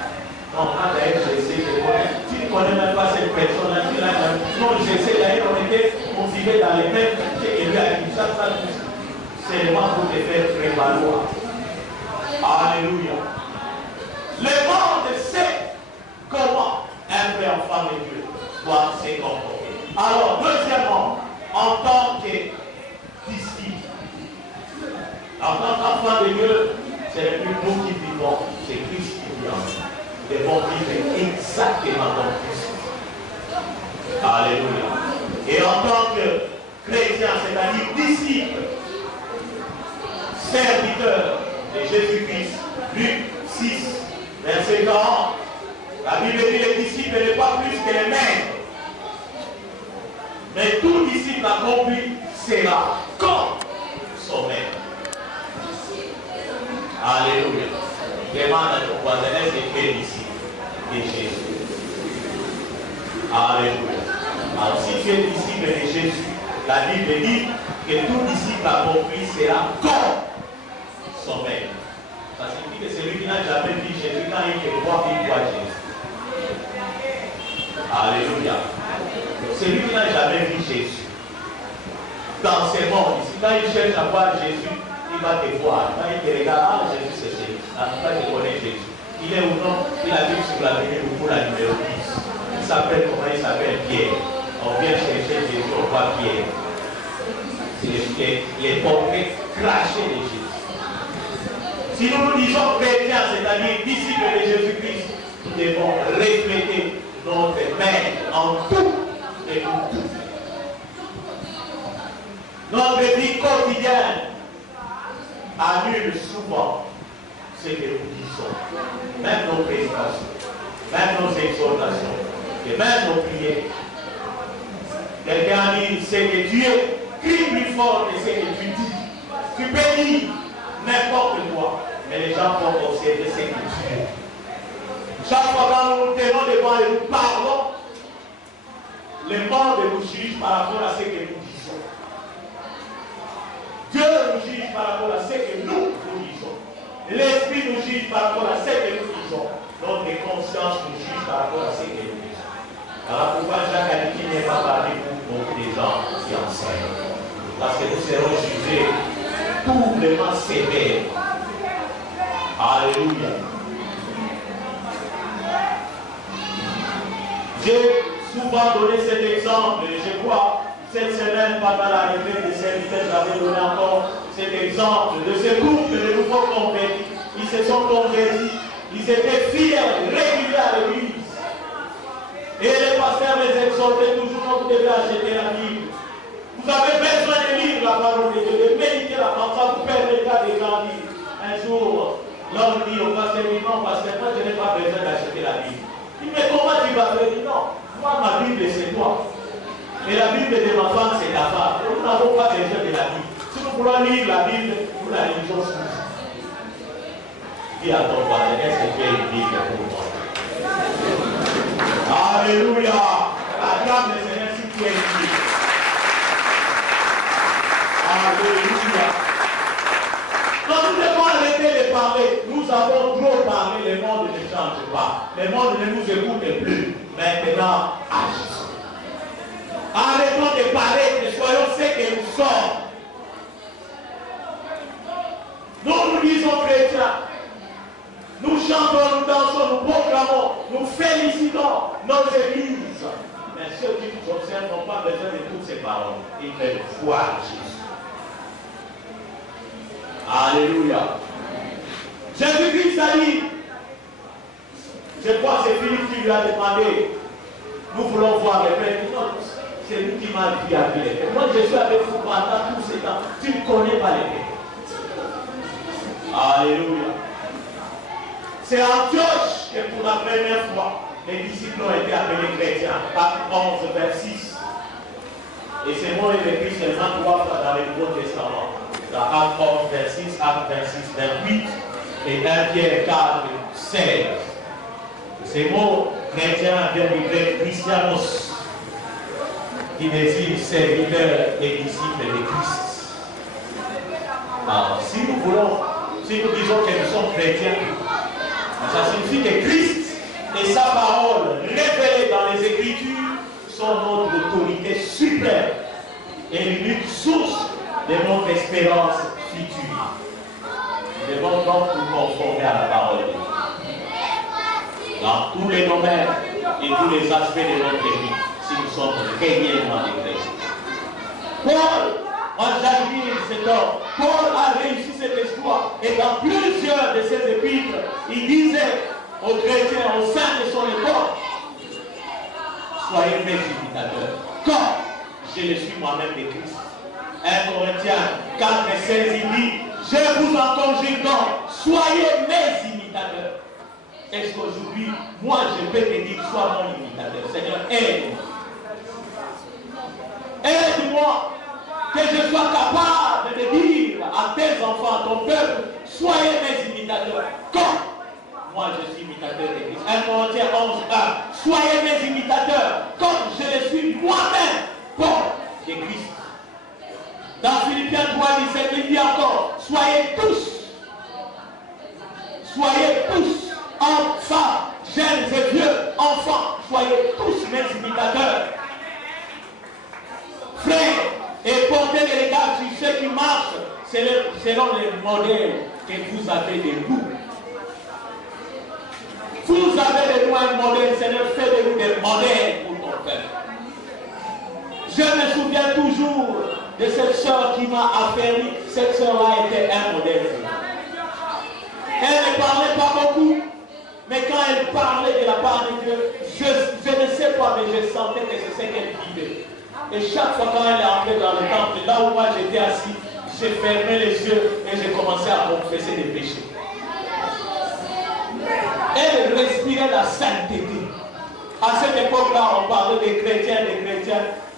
Non, quand d'ailleurs j'essaie de connaître, tu ne connais même pas cette personne-là, tu l'as jamais. Non, j'essaie d'ailleurs, on vivait dans les mêmes quartiers et lui a dit ça, seulement pour te faire prévaloir. Alléluia. Le monde sait comment un vrai enfant de Dieu doit se comporter. Alors, deuxièmement, en tant que disciple, en tant qu'enfant de Dieu, c'est le plus beau qui vivons, c'est Christ qui vit en nous. devons vivre exactement comme Christ. Alléluia. Et en tant que chrétien, c'est-à-dire disciple, serviteur de Jésus-Christ, Luc 6, verset 40, la Bible dit les disciples n'est pas plus que les maîtres. Mais tout disciple accompli sera comme son maître. Alléluia. Demande à ton voisin, est-ce que tu es disciple de Jésus? Alléluia. Alors si tu es disciple de Jésus, la Bible dit que tout disciple accompli sera comme son maître. Ça signifie que celui qui n'a jamais vu Jésus, quand il te voit, il voit Jésus. Alléluia. Donc, celui qui n'a jamais vu Jésus, dans ce monde, ici, quand il cherche à voir Jésus, il va te voir. Quand il te regarde, ah, Jésus, c'est celui. En tout cas, je connais Jésus. Il est ou non, il habite sur la venue pour la numéro 10. Il s'appelle comment? Il s'appelle Pierre. On vient chercher Jésus, on voit Pierre. C'est les portraits crachés de Jésus. Si nous nous disons chrétiens, c'est-à-dire disciples de Jésus-Christ, nous devons refléter notre Père en tout et pour tout. Notre vie quotidienne annule souvent ce que nous disons, même nos prédications, même nos exhortations, et même nos prières. Quelqu'un a dit, c'est que Dieu crie plus fort que ce que tu dis. Tu peux dire n'importe quoi, mais les gens vont observer ce que tu dis. Chaque fois que nous nous tenons devant et nous parlons, le monde nous juge par rapport à ce que nous disons. Dieu nous juge par rapport à ce que nous disons. L'Esprit nous juge par rapport à ce que nous disons. Notre conscience nous juge par rapport à ce que nous disons. Alors pourquoi Jacques a dit qu'il n'est pas parlé pour des gens qui enseignent? Parce que nous serons jugés doublement sévères. Alléluia. J'ai souvent donné cet exemple, et je crois, cette semaine, pendant la réunion des serviteurs, j'avais donné encore cet exemple de ce couple de nouveaux convertis. Ils se sont convertis, ils étaient fidèles, réguliers à l'église. Et les pasteurs les exhortaient toujours, vous devez acheter la Bible. Vous avez besoin de lire la parole de Dieu, de méditer la parole, ça vous permettra de grandir. Un jour, l'homme dit au pasteur, non, pasteur, moi je n'ai pas besoin d'acheter la Bible. Il dit, mais comment tu vas faire? Il dit, non, moi ma Bible c'est toi. Et la Bible de ma femme c'est ta femme. Nous n'avons pas besoin de la Bible. Si nous voulons lire la Bible, nous la lisons sous. Dis à ton voisin, est-ce que tu as une Bible pour moi? Alléluia. Acclame le Seigneur si tu es une Bible. Alléluia. Donc nous devons arrêter de parler. Nous avons trop parlé, le monde ne change pas. Le monde ne nous écoute plus. Maintenant, agissons. Arrêtons de parler, soyons ce que nous sommes. Nous disons chrétiens. Nous chantons, nous dansons, nous proclamons, nous félicitons nos églises. Mais ceux qui nous observent n'ont pas besoin de toutes ces paroles. Ils veulent voir Jésus. Alléluia. Jésus-Christ a dit, je crois que c'est Philippe qui lui a demandé, nous voulons voir le Père. Non, c'est lui qui m'a dit à le Père. Moi je suis avec vous pendant tous ces temps. Tu ne connais pas le Père. Alléluia. C'est Antioche que pour la première fois, les disciples ont été appelés chrétiens. Acte 11, verset 6. Et ces mots est écrit seulement 3 fois dans le Nouveau Testament. Dans Acte 11, verset 6, Acte 26, 28 et 1 Pierre 4, 16. Ces mots chrétiens viennent du grec Christianos, qui désigne serviteur et disciple de Christ. Alors, si nous disons que nous sommes chrétiens, ça signifie que Christ et sa parole révélée dans les Écritures sont notre autorité suprême et l'unique source de notre espérance future. Nous devons donc nous conformer à la parole de Dieu. Dans tous les domaines et tous les aspects de notre vie, si nous sommes réellement des chrétiens. Paul, en j'admire cet homme, Paul a réussi cet exploit et dans plusieurs de ses épîtres, il disait aux chrétiens au sein de son époque, soyez mes imitateurs, comme je le suis moi-même de Christ. 1 Corinthiens 4, 16, il dit, je vous en conjure donc, soyez mes imitateurs. Est-ce qu'aujourd'hui, moi je peux te dire, sois mon imitateur. Seigneur, aide-moi. Aide-moi que je sois capable de dire à tes enfants, à ton peuple, soyez mes imitateurs. Comme moi je suis imitateur de Christ. 1 Corinthiens 11, 1. Soyez mes imitateurs, comme je le suis moi-même, Paul de Christ. Dans Philippiens 3, 17, il dit encore, soyez tous, hommes, femmes, jeunes et vieux, enfants, soyez tous mes imitateurs. Frères, et portez les regards sur ceux qui marchent selon les modèles que vous avez de nous. Vous avez de nous un modèle, Seigneur, faites de nous des modèles pour ton peuple. Je me souviens toujours de cette sœur qui m'a affermi. Cette sœur-là était un modèle. Elle ne parlait pas beaucoup, mais quand elle parlait de la part de Dieu, je ne sais pas, mais je sentais que c'est ce qu'elle vivait. Et chaque fois quand elle est entrée dans le temple, là où moi j'étais assis, j'ai fermé les yeux et j'ai commencé à confesser des péchés. Elle respirait la sainteté. À cette époque-là, on parlait des chrétiens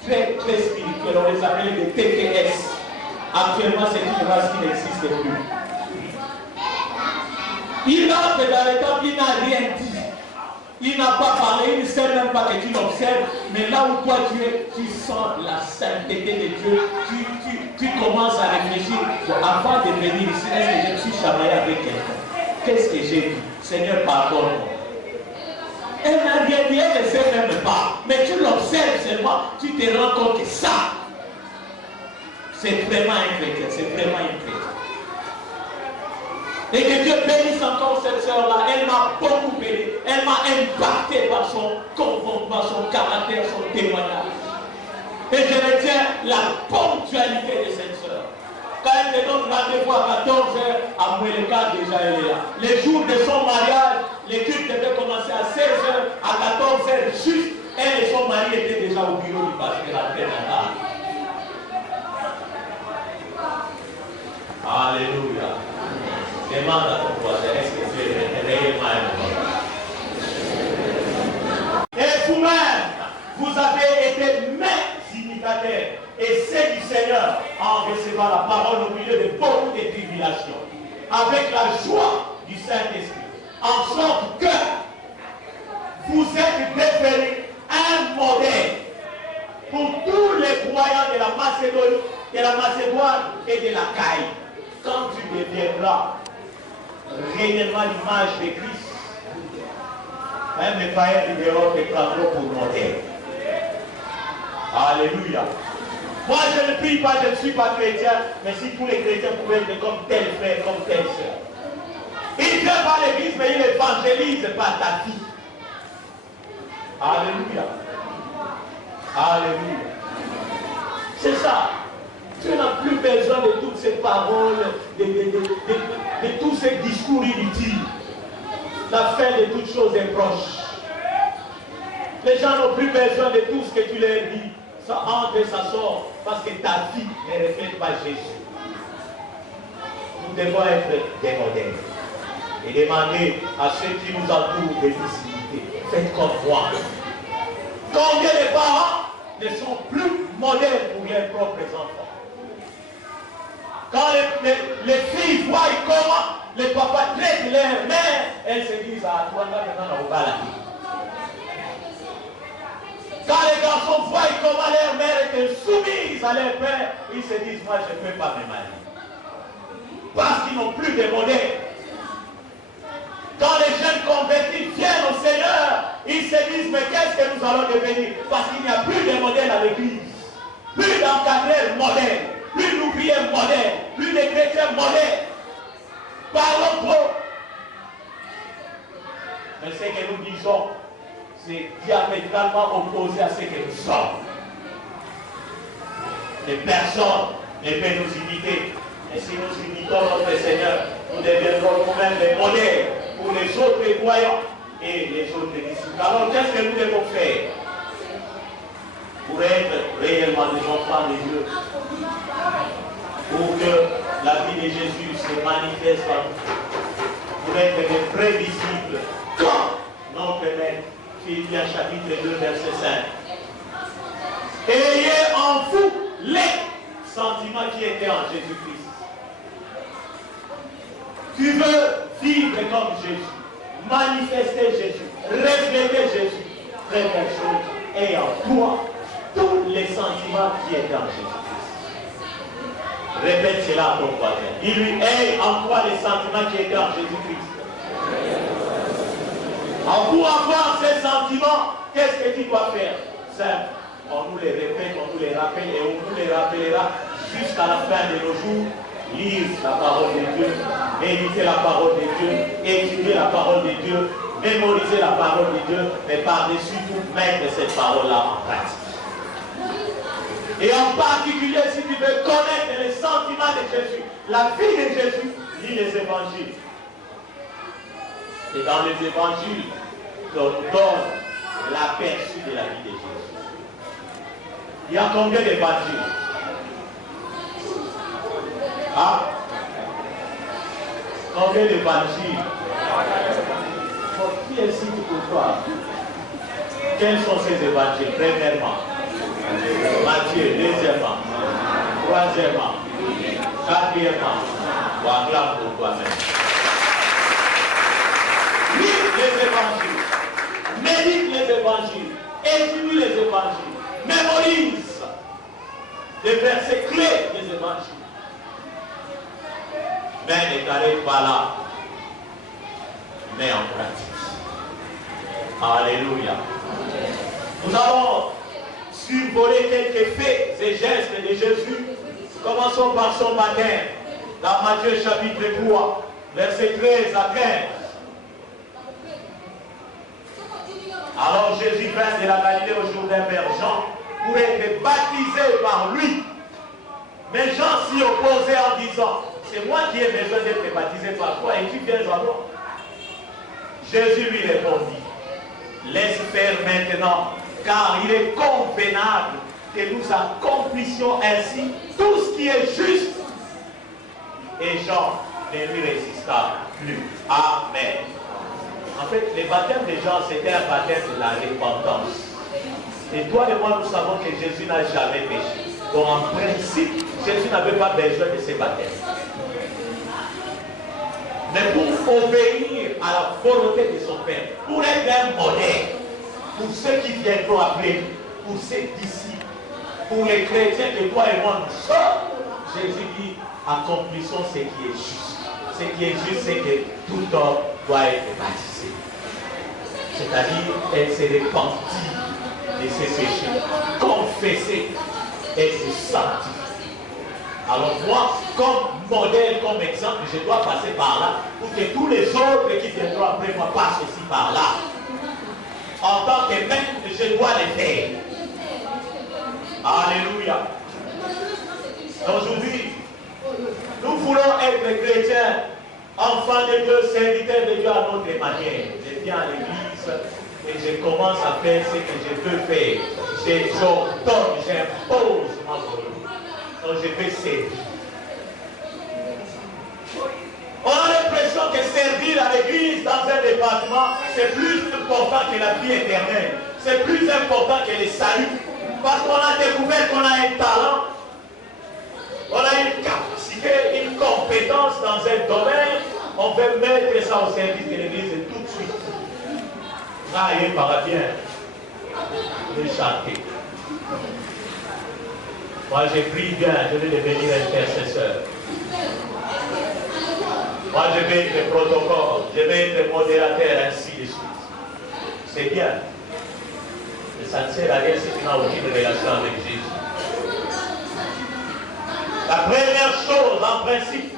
très, très spirituels. On les appelait des TTS. Actuellement, c'est une race qui n'existe plus. Il entre dans le temple, il n'a rien dit. Il n'a pas parlé, il ne sait même pas que tu l'observes. Mais là où toi tu es, tu sens la sainteté de Dieu. Tu commences à réfléchir. Avant de venir ici, est-ce que je me suis chamaillé avec quelqu'un? Qu'est-ce que j'ai dit? Seigneur, pardonne-moi. Elle n'a rien dit, elle ne sait même pas. Mais tu l'observes seulement, tu te rends compte que ça, c'est vraiment un chrétien, c'est vraiment un chrétien. Et que Dieu bénisse encore cette sœur-là. Elle m'a beaucoup béni. Elle m'a impacté par son comportement, son caractère, son témoignage. Et je retiens la ponctualité de cette sœur. Quand elle me donne rendez-vous à 14h, à Moueleka, déjà elle est là. Les jours de son mariage, l'étude devait commencer à 16h, à 14h, juste. Elle et son mari étaient déjà au bureau du pasteur à Pénata. Alléluia. Demande à ton voisin, est-ce que tu es réellement un homme? Et vous-même, vous avez été mes imitateurs et c'est du Seigneur en recevant la parole au milieu de beaucoup de tribulations, avec la joie du Saint-Esprit, en sorte que vous êtes devenu un modèle pour tous les croyants de la Macédoine, et de la Caïe. Quand tu deviendras réellement l'image de Christ, même les païens du dehors te prendront pour modèle. Alléluia. Moi je ne prie pas, je ne suis pas chrétien, mais si tous les chrétiens pouvaient être comme tel frère, comme telle soeur. Il vient par l'église, mais il évangélise par ta vie. Alléluia. Alléluia. C'est ça. Tu n'as plus besoin de toutes ces paroles, de tous ces discours inutiles. La fin de toutes choses est proche. Les gens n'ont plus besoin de tout ce que tu leur dis. Ça entre et ça sort parce que ta vie ne reflète pas Jésus. Nous devons être des modèles et demander à ceux qui nous entourent de l'humilité. Faites comme moi. Combien de parents ne sont plus modèles pour leurs propres enfants? Quand les filles voient comment les papas traitent leur mère, elles se disent, ah, toi, maintenant, on va la vie. Quand les garçons voient comment leur mère est soumise à leur père, ils se disent, moi, je ne peux pas me marier. Parce qu'ils n'ont plus de modèles. Quand les jeunes convertis viennent au Seigneur, ils se disent, mais qu'est-ce que nous allons devenir? Parce qu'il n'y a plus de modèles à l'église. Plus d'encadreurs modèles. Plus d'ouvriers modèles. Plus de chrétiens modèles. Parlons trop. Mais ce que nous disons, c'est diamétralement opposé à ce que nous sommes. Les personnes ne peuvent nous imiter. Et si nous imitons notre Seigneur, nous deviendrons nous-mêmes des modèles pour les autres croyants. et les autres disciples. Alors qu'est-ce que nous devons faire pour être réellement des enfants de Dieu? Pour que la vie de Jésus se manifeste en nous. Pour être des vrais disciples. Comme notre Maître, Philippiens chapitre 2, verset 5. Ayez en vous les sentiments qui étaient en Jésus-Christ. Tu veux vivre comme Jésus, manifester Jésus, refléter Jésus, première chose, et en toi tous les sentiments qui étaient en Jésus-Christ. Répète cela à ton voisin. Dis-lui, aie en toi les sentiments qui étaient en Jésus-Christ. Pour avoir ces sentiments, qu'est-ce que tu dois faire? Simple. On nous les répète, on nous les rappelle et on nous les rappellera jusqu'à la fin de nos jours. Lire la parole de Dieu, méditer la parole de Dieu, étudier la parole de Dieu, mémoriser la parole de Dieu, mais par-dessus tout mettre cette parole-là en pratique. Et en particulier, si tu veux connaître les sentiments de Jésus, la vie de Jésus, lis les évangiles. C'est dans les évangiles qu'on nous donne l'aperçu de la vie de Jésus. Il y a combien d'évangiles? Ah, combien d'évangiles? Qui est ici pour toi? Quels sont ces évangiles? Premièrement, Matthieu. Deuxièmement, troisièmement, quatrièmement, ou acclame pour toi-même. Lis les évangiles, médite les évangiles, étudie les évangiles, mémorise les versets clés des évangiles. Mais ne t'arrête pas là, mais en pratique. Alléluia. Nous allons survoler quelques faits et gestes de Jésus. Commençons par son baptême, dans Matthieu chapitre 3, versets 13 à 15. Alors Jésus vint de la Galilée au Jourdain vers Jean pour être baptisé par lui. Mais Jean s'y opposait en disant, c'est moi qui ai besoin d'être baptisé par toi et tu viens à moi. Jésus lui répondit, laisse faire maintenant, car il est convenable que nous accomplissions ainsi tout ce qui est juste. Et Jean ne lui résista plus. Amen. En fait, le baptême de Jean, c'était un baptême de la repentance. Et toi et moi, nous savons que Jésus n'a jamais péché. Donc en principe, Jésus n'avait pas besoin de ce baptême. Mais pour obéir à la volonté de son Père, pour être un modèle, pour ceux qui viendront après, pour ses disciples, pour les chrétiens que toi et moi nous sommes, Jésus dit, accomplissons ce qui est juste. Ce qui est juste, c'est que tout homme doit être baptisé. C'est-à-dire, elle s'est repentie de ses péchés, confesser et se sanctifier. Alors moi, comme modèle, comme exemple, je dois passer par là pour que tous les autres qui viendront après moi passent aussi par là. En tant que maître, je dois les faire. Alléluia. Aujourd'hui, nous voulons être chrétiens, enfants de Dieu, serviteurs de Dieu à notre manière. Je viens à l'église et je commence à faire ce que je peux faire. J'ordonne, j'impose ma volonté. Donc je vais servir. On a l'impression que servir à l'église dans un département, c'est plus important que la vie éternelle. C'est plus important que le salut. Parce qu'on a découvert qu'on a un talent, on a une capacité, une compétence dans un domaine, on veut mettre ça au service de l'église tout de suite. Ah, il paraît bien de chanter. Moi, j'ai pris bien, je vais devenir intercesseur. Moi, je vais être protocole, je vais être modérateur, ainsi de suite. C'est bien. Mais ça ne sert à rien si tu n'as aucune relation avec Jésus. La première chose, en principe,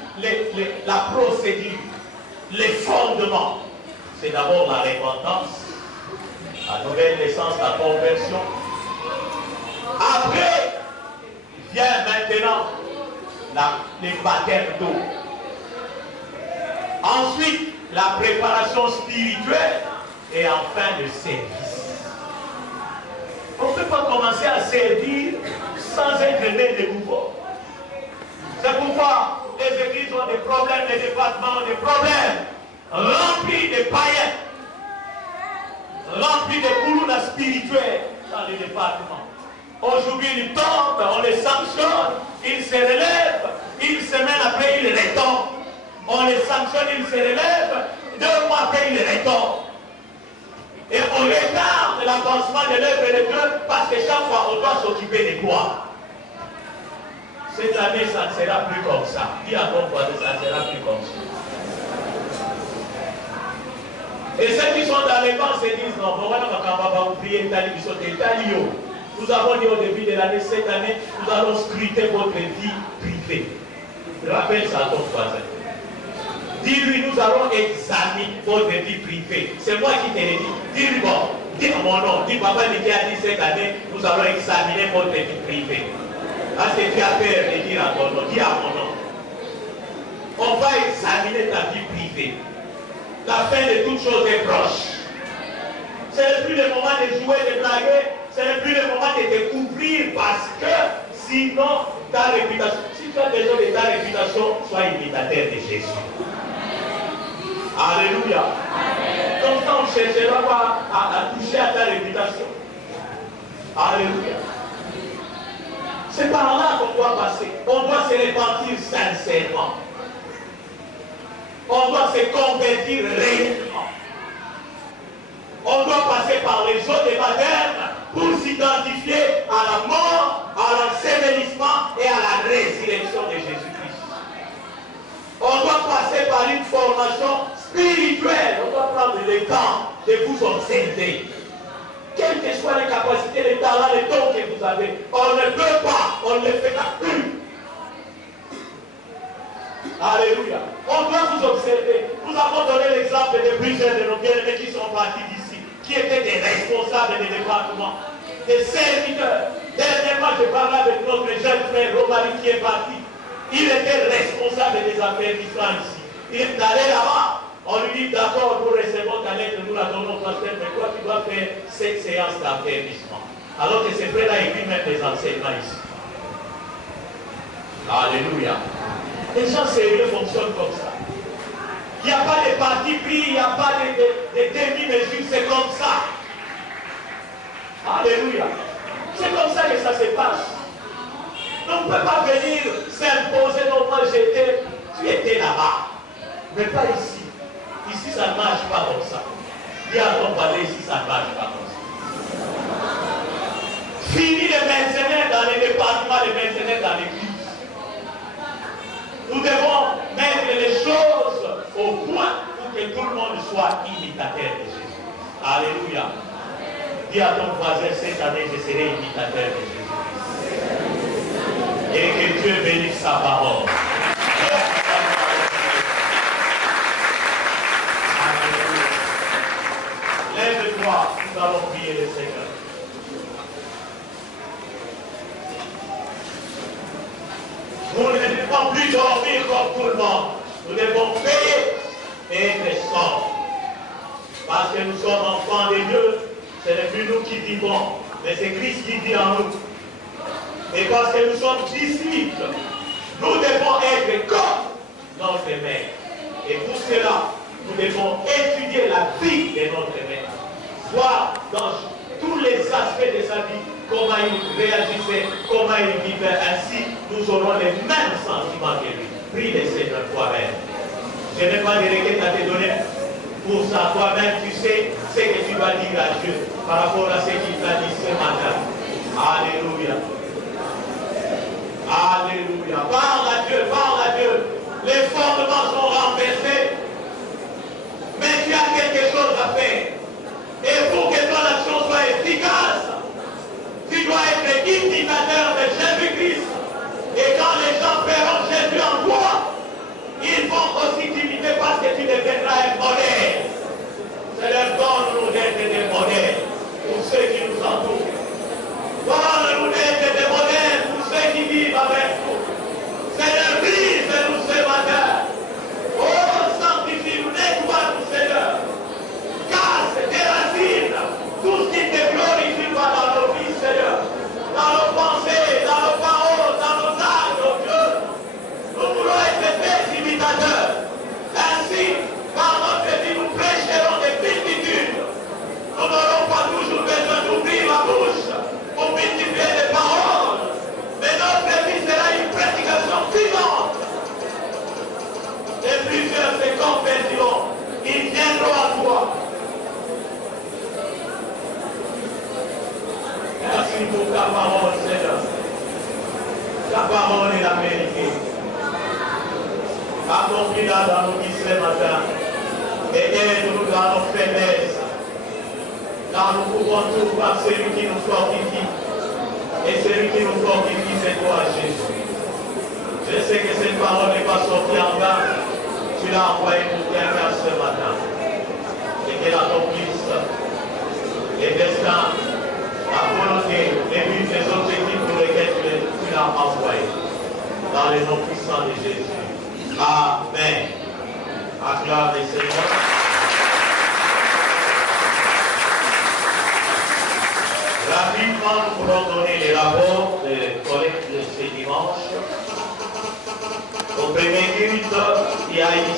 la procédure, les fondements, c'est d'abord la repentance, la nouvelle naissance, la conversion. Après, vient maintenant les baptêmes d'eau. Ensuite, la préparation spirituelle et enfin le service. On ne peut pas commencer à servir sans être né de nouveau. C'est pourquoi les églises ont des problèmes, les départements ont des problèmes, remplis de païens, remplis de koulouna spirituels dans les départements. Aujourd'hui, ils tombent, on les sanctionne, ils se relèvent, une semaine après, ils retombent. On les sanctionne, ils se relèvent, 2 mois après, ils retombent. Et on retarde l'avancement de l'œuvre de Dieu parce que chaque fois, on doit s'occuper de quoi? Cette année, ça ne sera plus comme ça. Dis à ton voisin, ça ne sera plus comme ça. Et ceux qui sont dans les bancs se disent, non, bon, voilà, on va oublier Talio. Nous avons dit au début de l'année, cette année, nous allons scruter votre vie privée. Rappelle ça à ton voisin. Dis-lui, nous allons examiner votre vie privée. C'est moi qui te l'ai dit. Dis-lui, bon, dis à mon nom. Dis, papa, qui a dit cette année, nous allons examiner votre vie privée. Parce que tu as peur de dire à ton nom. Dis à mon nom. On va examiner ta vie privée. La fin de toute chose est proche. Ce n'est plus le moment de jouer, de blaguer. Ce n'est plus le moment de te couvrir parce que sinon, ta réputation, si tu as besoin de ta réputation, sois imitateur de Jésus. Alléluia. Comme ça, on ne cherchera pas à toucher à ta réputation. Alléluia. C'est par là qu'on doit passer. On doit se repentir sincèrement. On doit se convertir réellement. On doit passer par les eaux de baptême pour s'identifier à la mort, à l'ensevelissement et à la résurrection de Jésus-Christ. On doit passer par une formation spirituelle. On doit prendre le temps de vous observer. Quelles que soient les capacités, les talents, les dons que vous avez, on ne peut pas, on ne le fera plus. Alléluia. On doit vous observer. Nous avons donné l'exemple de plusieurs de nos bien-aimés qui sont partis d'ici, qui étaient des responsables des départements, des serviteurs. Dernièrement, je parlais avec notre jeune frère Romani qui est parti. Il était responsable des affaires d'Israël ici. Il est allé là-bas. On lui dit, d'accord, nous recevons ta lettre, nous la donnons au pasteur, mais toi, tu dois faire cette séance d'affairissement. Alors que ces frères-là écrivent même des enseignements ici. Alléluia. Les gens sérieux fonctionnent comme ça. Il n'y a pas de parti pris, il n'y a pas de demi-mesure, c'est comme ça. Alléluia. C'est comme ça que ça se passe. On ne peut pas venir s'imposer, non, moi j'étais, tu étais là-bas, mais pas ici. Ici, ça ne marche pas comme ça. Dis à ton palais, ici, ça ne marche pas comme ça. Fini les mercenaires dans les départements, les mercenaires dans l'église. Nous devons mettre les choses au point pour que tout le monde soit imitateur de Jésus. Alléluia. Dis à ton voisin, cette année, je serai imitateur de Jésus. Et que Dieu bénisse sa parole. Lève-toi, nous allons prier le Seigneur. Nous ne devons plus dormir comme tout le monde. Nous devons veiller et être sobres. Parce que nous sommes enfants de Dieu, ce n'est plus nous qui vivons, mais c'est Christ qui vit en nous. Et parce que nous sommes disciples, nous devons être comme notre Maître. Et pour cela, nous devons étudier la vie de notre Maître. Voir dans tous les aspects de sa vie comment il réagissait, comment il vivait. Ainsi, nous aurons les mêmes sentiments que lui. Prie le Seigneur toi-même. Je n'ai pas de requête à te donner. Pour ça, toi-même, tu sais ce que tu vas dire à Dieu par rapport à ce qu'il t'a dit ce matin. Alléluia. Alléluia. Parle à Dieu, parle à Dieu. Les fondements sont renversés. Mais tu as quelque chose à faire. Et pour que ton action soit efficace, tu dois être imitateur de Jésus-Christ. Et quand les gens verront Jésus en toi, ils vont aussi t'imiter parce que tu deviendras un modèle. Seigneur, donne-nous d'être des modèles pour ceux qui nous entourent. Donne-nous d'être des modèles pour ceux qui vivent avec nous. la vérité. Accomplis-la dans nos vies ce matin. Et aide-nous dans nos faiblesses. Car nous pouvons tout par celui qui nous fortifie. Et celui qui nous fortifie, c'est toi, Jésus. Je sais que cette parole n'est pas sortie en vain. Tu l'as envoyée pour quelqu'un ce matin. Et qu'elle accomplisse les destins, la volonté, les buts, les objectifs pour lesquels tu l'as envoyé. Dans le nom puissant de Jésus. Amen. Acclame le Seigneur. Rapidement, nous pourrons donner les rapports de collecte de ce dimanche. Au premier culte, il y a une